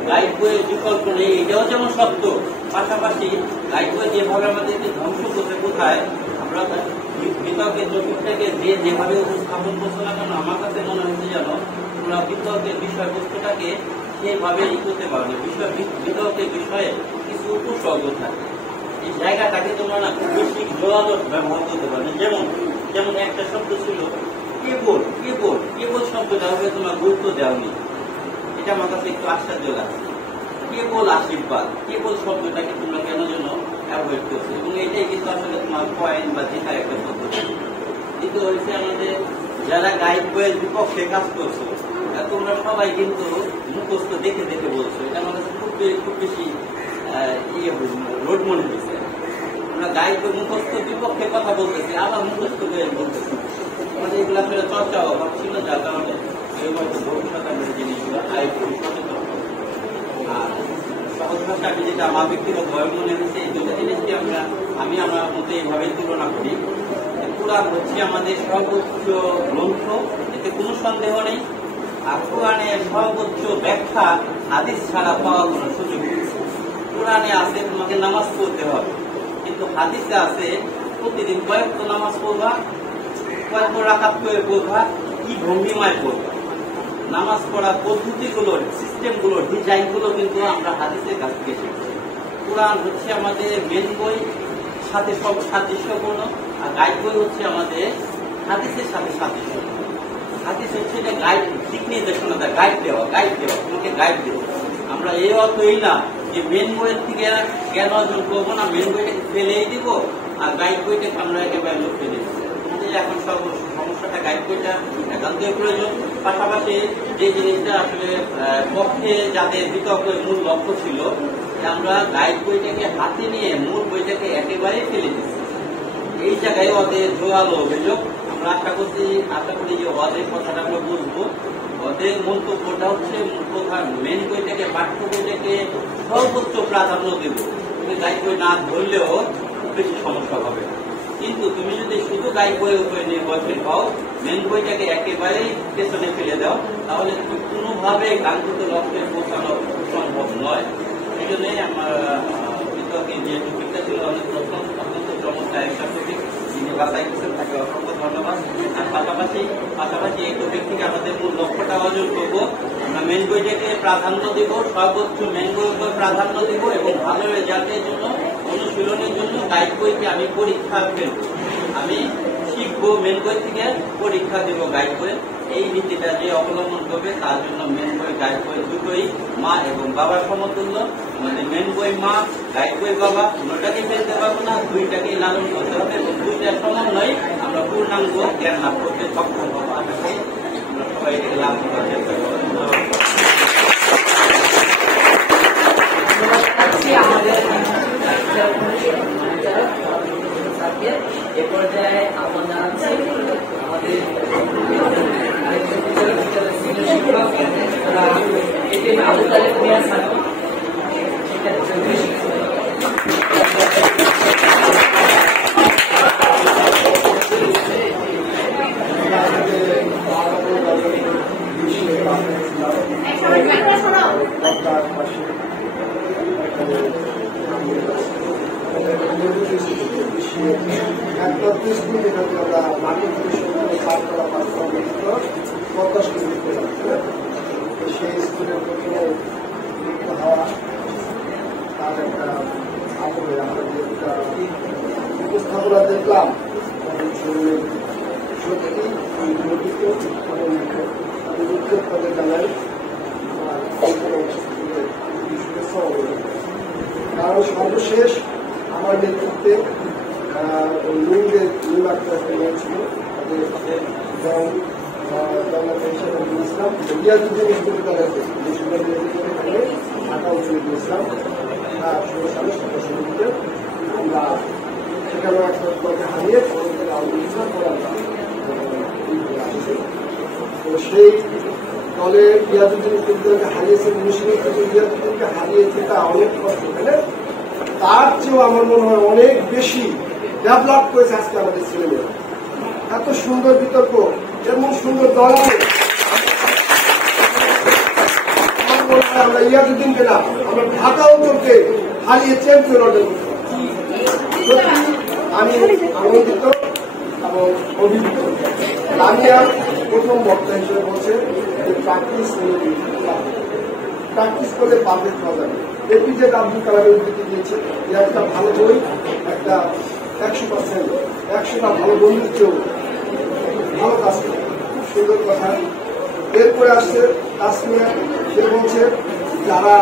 গাইড বইয়ের বিকল্প নেই, এটাও যেমন সত্য। পাশাপাশি গাইড বই যেভাবে আমাদেরকে ধ্বংস করতে কোথায়, আমরা বিতর্কের টপিকটাকে যে যেভাবে উপস্থাপন করছে না কেন, আমার কাছে মনে হচ্ছে যেন তোমরা বিতর্কের বিষয়বস্তুটাকে সেইভাবে করতে পারবে। বিতর্কের বিষয়ে কিছু উপসর্গ থাকে, এই জায়গাটাকে তোমরা না খুব বেশি জোরালো ব্যবহার করতে পারবে। যেমন একটা শব্দ ছিল কেবল, কেবল কেবল শব্দটা হবে তোমরা গুরুত্ব দেওনি, এটা আমার কাছে একটু আশ্চর্য লাগছে। কেবল আশীর্বাদ, কেবল শব্দটাকে তোমরা কেন যেন অ্যাভয়েড করছো, এবং এটাই কিন্তু আসলে তোমার পয়েন্ট বা জেতার একটা পদ্ধতি। কিন্তু হয়েছে আমাদের যারা গাইড বইয়ের বিপক্ষে কাজ করছো, তোমরা সবাই কিন্তু মুখস্থ দেখে দেখে বলছো, এটা আমার কাছে খুব বেশি রোড মনে হয়েছে। আমরা গাইড বই মুখস্থ বিপক্ষে কথা বলতেছি, আবার মুখস্থ বইয়ে বলতেছি, আমাদের এগুলো আসলে চর্চা অভাব ছিল, যার কারণে ভবিষ্যৎ আমরা জিনিসগুলো আয়োজন সচেতন। আর সহজ ভাষা আমি যেটা আমার ব্যক্তিগতভাবে মনে হয়েছে, এই দুটো জিনিসকে আমি আমার মতো এইভাবেই তুলনা করি। কোরআন হচ্ছে আমাদের সর্বোচ্চ গ্রন্থ, এতে কোনো সন্দেহ নেই। আর কোরআনের সর্বোচ্চ ব্যাখ্যা হাদিস ছাড়া পাওয়ার কোনো সুযোগ নেই। কোরআনে আছে তোমাকে নামাজ পড়তে হবে, কিন্তু হাদিসে আছে প্রতিদিন কয়েকত নামাজ পড়বা, কয়েকত রাকাত করে পড়বা, কি ভঙ্গিমায় পড়বা। নামাজ পড়ার পদ্ধতিগুলোর, সিস্টেমগুলোর, ডিজাইনগুলো কিন্তু আমরা হাদিসের কাছ থেকে শিখছি। কোরআন হচ্ছে আমাদের মেন বই, সাথে সব সাদৃশ্যপূর্ণ, আর গাইড বই হচ্ছে আমাদের হাদিসের সাথে সাদৃশ্যপূর্ণ। হাদিস হচ্ছে এটা গাইড, দিক নির্দেশনা দেয়, গাইড দেওয়া তোমাকে গাইড দেওয়া। আমরা এই অর্থই না যে মেন বইয়ের থেকে জ্ঞান অর্জন করবো না, মেন বইটাকে ফেলেই দিব আর গাইড বইটাকে আমরা একেবারে লক্ষ্যে দিব। এখন সমস্যাটা গাইড বইটা একান্তই প্রয়োজন। পাশাপাশি যে জিনিসটা আসলে পক্ষে যাদের বিতর্কের মূল লক্ষ্য ছিল, আমরা গাইড বইটাকে হাতে নিয়ে মূল বইটাকে একেবারে ফেলে দিচ্ছি, এই জায়গায় ওদের জোরালো অভিযোগ। আমরা আশা করি যে ওদের কথাটা আমরা বুঝবো। ওদের মন্তব্যটা হচ্ছে প্রধান মেন বইটাকে, পাঠ্য বইটাকে সর্বোচ্চ প্রাধান্য দেব, তুমি গাইড বই না ধরলেও বেশি সমস্যা হবে। কিন্তু তুমি যদি শুধু গাইড বইয়ের উপরে নির্ভরশীল হও, মেন বইটাকে একেবারেই পেছনে ফেলে দাও, তাহলে তুমি কোনোভাবে কাঙ্ক্ষিত লক্ষ্যে পৌঁছানো সম্ভব নয়। এই জন্যই আমার বিতর্কে যে টপিকটা ছিল অনেক অত্যন্ত চমৎকার একটা টপিক, যিনি বাছাই করছেন তাকে অসংখ্য ধন্যবাদ। আর পাশাপাশি এই টপিক থেকে আমাদের মূল লক্ষ্যটা অর্জন করবো, আমরা মেন বইটাকে প্রাধান্য দিব, সর্বোচ্চ মেন বইয়ের উপর প্রাধান্য দিব, এবং ভালো রেজাল্টের জন্য, অনুশীলনের জন্য গাইড বইকে আমি পরীক্ষা ফেলবো, আমি শিখবো মেন বই থেকে, পরীক্ষা দেবো গাইড বই। এই নীতিটা যে অবলম্বন করবে তার জন্য মেন বই গাইড বই দুটোই মা এবং বাবার সমতুল্য। আমাদের মেন বই মা, গাইড বই বাবা, কোনোটাকে ফেলতে পারবো না, দুইটাকেই লালন করতে হবে, এবং দুইটার সমন্বয় আমরা পূর্ণাঙ্গ জ্ঞান লাভ করতে সক্ষম হবো। আশা করি আমরা সবাই এটাকে লাভ করার চেষ্টা করবো। এ পর্যায়ে আমরা জানাচ্ছি আমাদের আবু তালেব মিয়া সাহেব সেই স্কুলের প্রথমে হওয়া তার একটা আগ্রহে আমরা যে একটা উপস্থাপনা দেখলাম সত্যি গঠিত এবং আমি উদ্যোগ করে জানাই কারণ সর্বশেষ আমার নেতৃত্বে নুনদের নুন একটা ছিল ইসলাম রিয়াজুদ্দিন বিশ্ববিদ্যালয়তে ঢাকা উচ্চ ইসলাম 16 সালে 17 আমরা সেখানেও একটা হারিয়ে তো সেই দলে রিয়াজুদ্দিন বিশ্ববিদ্যালয়কে হারিয়েছেন রিয়াজুদ্দিনকে হারিয়েছে তা অনেক কষ্ট তাই তার চেয়েও আমার মনে হয় অনেক বেশি ডেভেলপ করেছে আজকে আমাদের ছেলেমেয়েরা। এত সুন্দর বিতর্ক এমন সুন্দর দল আমরা ইয়াজুদ্দিনকে না আমরা ঢাকা অঞ্চলকে হারিয়ে চ্যাম্পিয়ন অর্জন করতে আমি আনন্দিত এবং অভিভূত। লামিয়া প্রথম বক্তা হিসেবে বলছে যে প্র্যাকটিস করলে পারফেক্ট হওয়া যাবে। এপিজে আব্দুল কালামের উদ্ধৃতি দিয়েছে যে একটা ভালো বই একটা 100% 100টা ভালো বন্ধুর চেয়েও ভালো কাজ করে। খুব সুন্দর কথা। এরপরে আসছে তাসমিয়া, সে বলছে যারা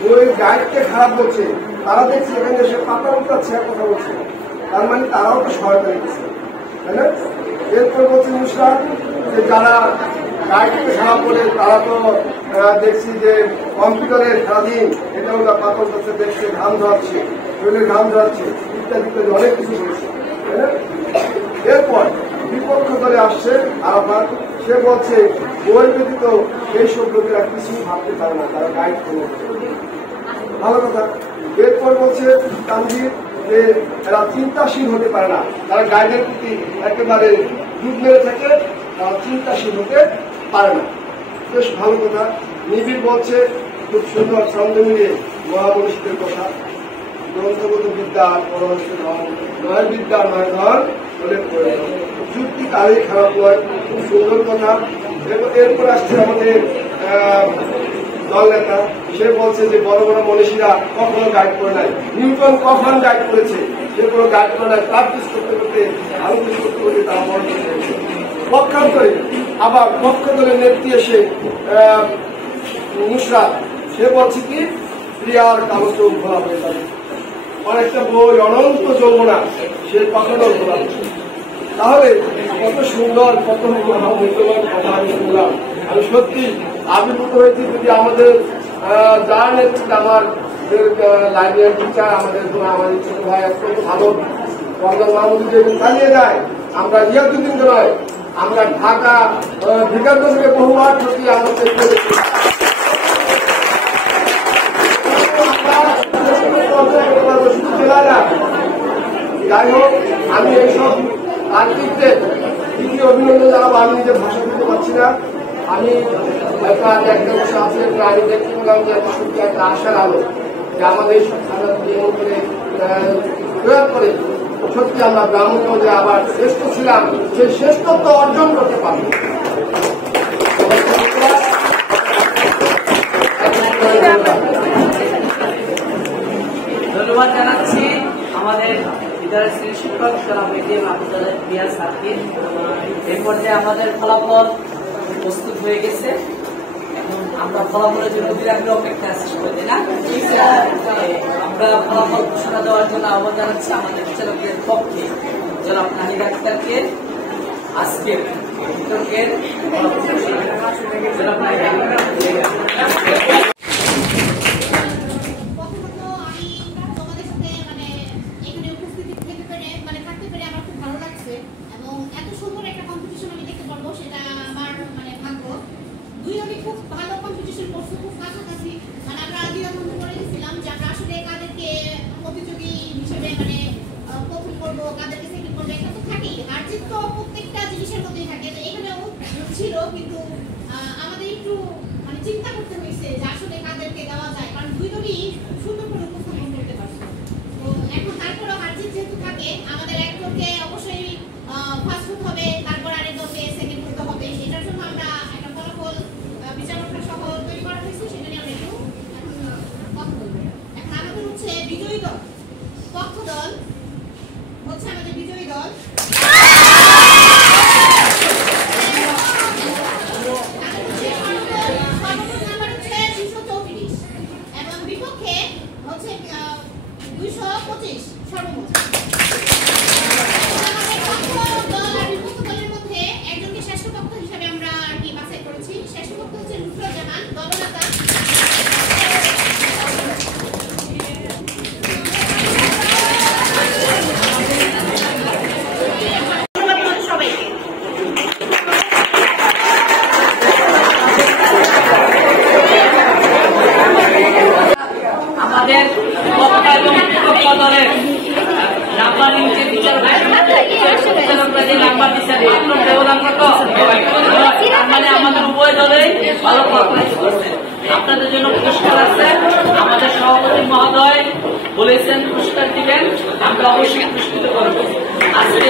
বইয়ের গাইডকে খারাপ বলছে তারা দেখছে এখানে এসে পাতা উঠাচ্ছে কথা বলছে, তার মানে তারাও তো সহায়তা নিচ্ছে তাই না। এরপরে বলছে মুশরাক যে যারা গাইডকে খারাপ বলে তারা তো দেখছি যে কম্পিউটারের স্বাধীন এটা ওরা পাতা উঠাচ্ছে দেখছে ঘাম ধরাচ্ছে শরীরের ঘাম ধরাচ্ছে ইত্যাদি ইত্যাদি অনেক কিছু বলছে তাই না। এরপর বিপক্ষ দলে আসছে আরাফাত, সে বলছে বই ব্যতীত এই সব লোকেরা কিছুই ভাবতে পারে না, তারা গাইড করে ভালো কথা। এরপর বলছে তানভীর যে এরা চিন্তাশীল হতে পারে না, তারা গাইডের প্রতি একেবারে ডুব মেরে থাকে, তারা চিন্তাশীল হতে পারে না, বেশ ভালো কথা। নিবিড় বলছে খুব সুন্দর ছন্দ মিলিয়ে মহামনীষীদের কথা, গ্রন্থগত বিদ্যা পরমাংশ ধন নয় বিদ্যা নয় ধন বলে যুক্তি তারই খারাপ নয়, খুব সুন্দর কথা। এরপর আসছে আমাদের দল নেতা, সে বলছে যে বড় বড় মনীষীরা কখনো গাইড করে নাই, নিউটন কখন গাইড করেছে, সে কোনো গাইড করে নাই, প্র্যাকটিস করতে করতে আরো কিছু করতে করতে তারা বড় হয়েছে। পক্ষান্তরে আবার পক্ষ দলের নেত্রী এসে নুসরাত, সে বলছে কি প্রিয়ার কালো চোখ ঘোরা হয়ে যাবে, অনেকটা বই অনন্ত যৌবনা সে কখনো ঘোরা। তাহলে কত সুন্দর কত মূল্যবান কথা আমি শুনলাম, আমি সত্যি আবির্ভূত হয়েছি। যদি আমাদের যার নেতৃত্বে আমার লাইব্রেরিয়ান টিচার আমাদের ছোট ভাই অত্যন্ত ভালো মাহমুদুল যেদিন চালিয়ে যায়, আমরা রিয়াজুদ্দিন নয়, আমরা ঢাকা বিকাশকে বহুবার প্রতি আমাদের যাই হোক, আমি এইসব আর্থিকদের দ্বিতীয় অভিনন্দন জানাবো। আমি নিজে ভাষা দিতে পারছি না, আমি হয়তো আজ একটা বছর আছে, আমি দেখতে পেলাম যে একটা সত্যি একটা আশার আলো যে আমাদের প্রয়োগ করে সত্যি আমরা গ্রামগঞ্জে আবার শ্রেষ্ঠ ছিলাম, সেই শ্রেষ্ঠত্ব অর্জন করতে পারবো। ধন্যবাদ জানাচ্ছি আমাদের বিদ্যালয়ের শ্রেণী শিক্ষক জনাব আবু তালেব মিয়া স্যারকে। এই পর্যায়ে আমাদের ফলাফল প্রস্তুত হয়ে গেছে, এখন আমরা ফলাফলের জন্য বিরাট অপেক্ষা আছি সবাই, তাই না? আমরা ফলাফল ঘোষণা দেওয়ার জন্য আহ্বান জানাচ্ছি আমাদের বিচারকের পক্ষে জনাব নাহিদ আক্তারকে আজকে বিতর্কের জনাব নাহিদ আক্তার। খুব ভালো কম্পিটিশন করছে, খুব কাছাকাছি। মানে আমরা দ্বিধাদ্বন্দ্ব করে গেছিলাম যে আমরা আসলে কাদেরকে প্রতিযোগী হিসেবে মানে প্রথম করবো, কাদেরকে সেকেন্ড করবো, এটা তো থাকেই। আর জিত তো প্রত্যেকটা জিনিসের মধ্যেই থাকে। তো এখানেও ছিল, কিন্তু আমাদের একটু মানে চিন্তা করতে হয়েছে যে আসলে কাদেরকে দেওয়া যায়, কারণ দুই দলই সুন্দর করে উপস্থাপন করতে পারছে। তো এখন তারপরেও হার জিত যেহেতু থাকে, আমাদের একজনকে অবশ্যই ফার্স্ট হতে হবে, তারপর আরেক দলকে সেকেন্ড হতে হবে। এটার জন্য আমরা একটা ফলাফল বিচারকরা সহ তৈরি করা হয়েছে, সেটা নিয়ে আমরা একটু কথা বলবো। এখন আমাদের হচ্ছে বিজয়ী দল, পক্ষ দল হচ্ছে আমাদের বিজয়ী দল। নাম্বার হচ্ছে 234 এবং বিপক্ষে হচ্ছে 225 সর্বমোট। আমাদের পক্ষ দল আর বিপক্ষ দলের মধ্যে একজনকে শ্রেষ্ঠ পক্ষ হিসেবে আমরা আর কি বাছাই করেছি। শ্রেষ্ঠ পক্ষ হচ্ছে নুসরুজ্জামান দলনেতা। আমাদের পক্ষ এবং বিপক্ষ দলের নাম্বার নিচে বিচারকরা যে নাম্বার দিচ্ছেন মানে আমাদের উভয় দলে ভালো পারফরমেন্স করছে। আপনাদের জন্য পুরস্কার আছে, আমাদের সভাপতি মহোদয় বলেছেন পুরস্কার দিবেন, আমরা অবশ্যই পুরস্কৃত করবো। আজকে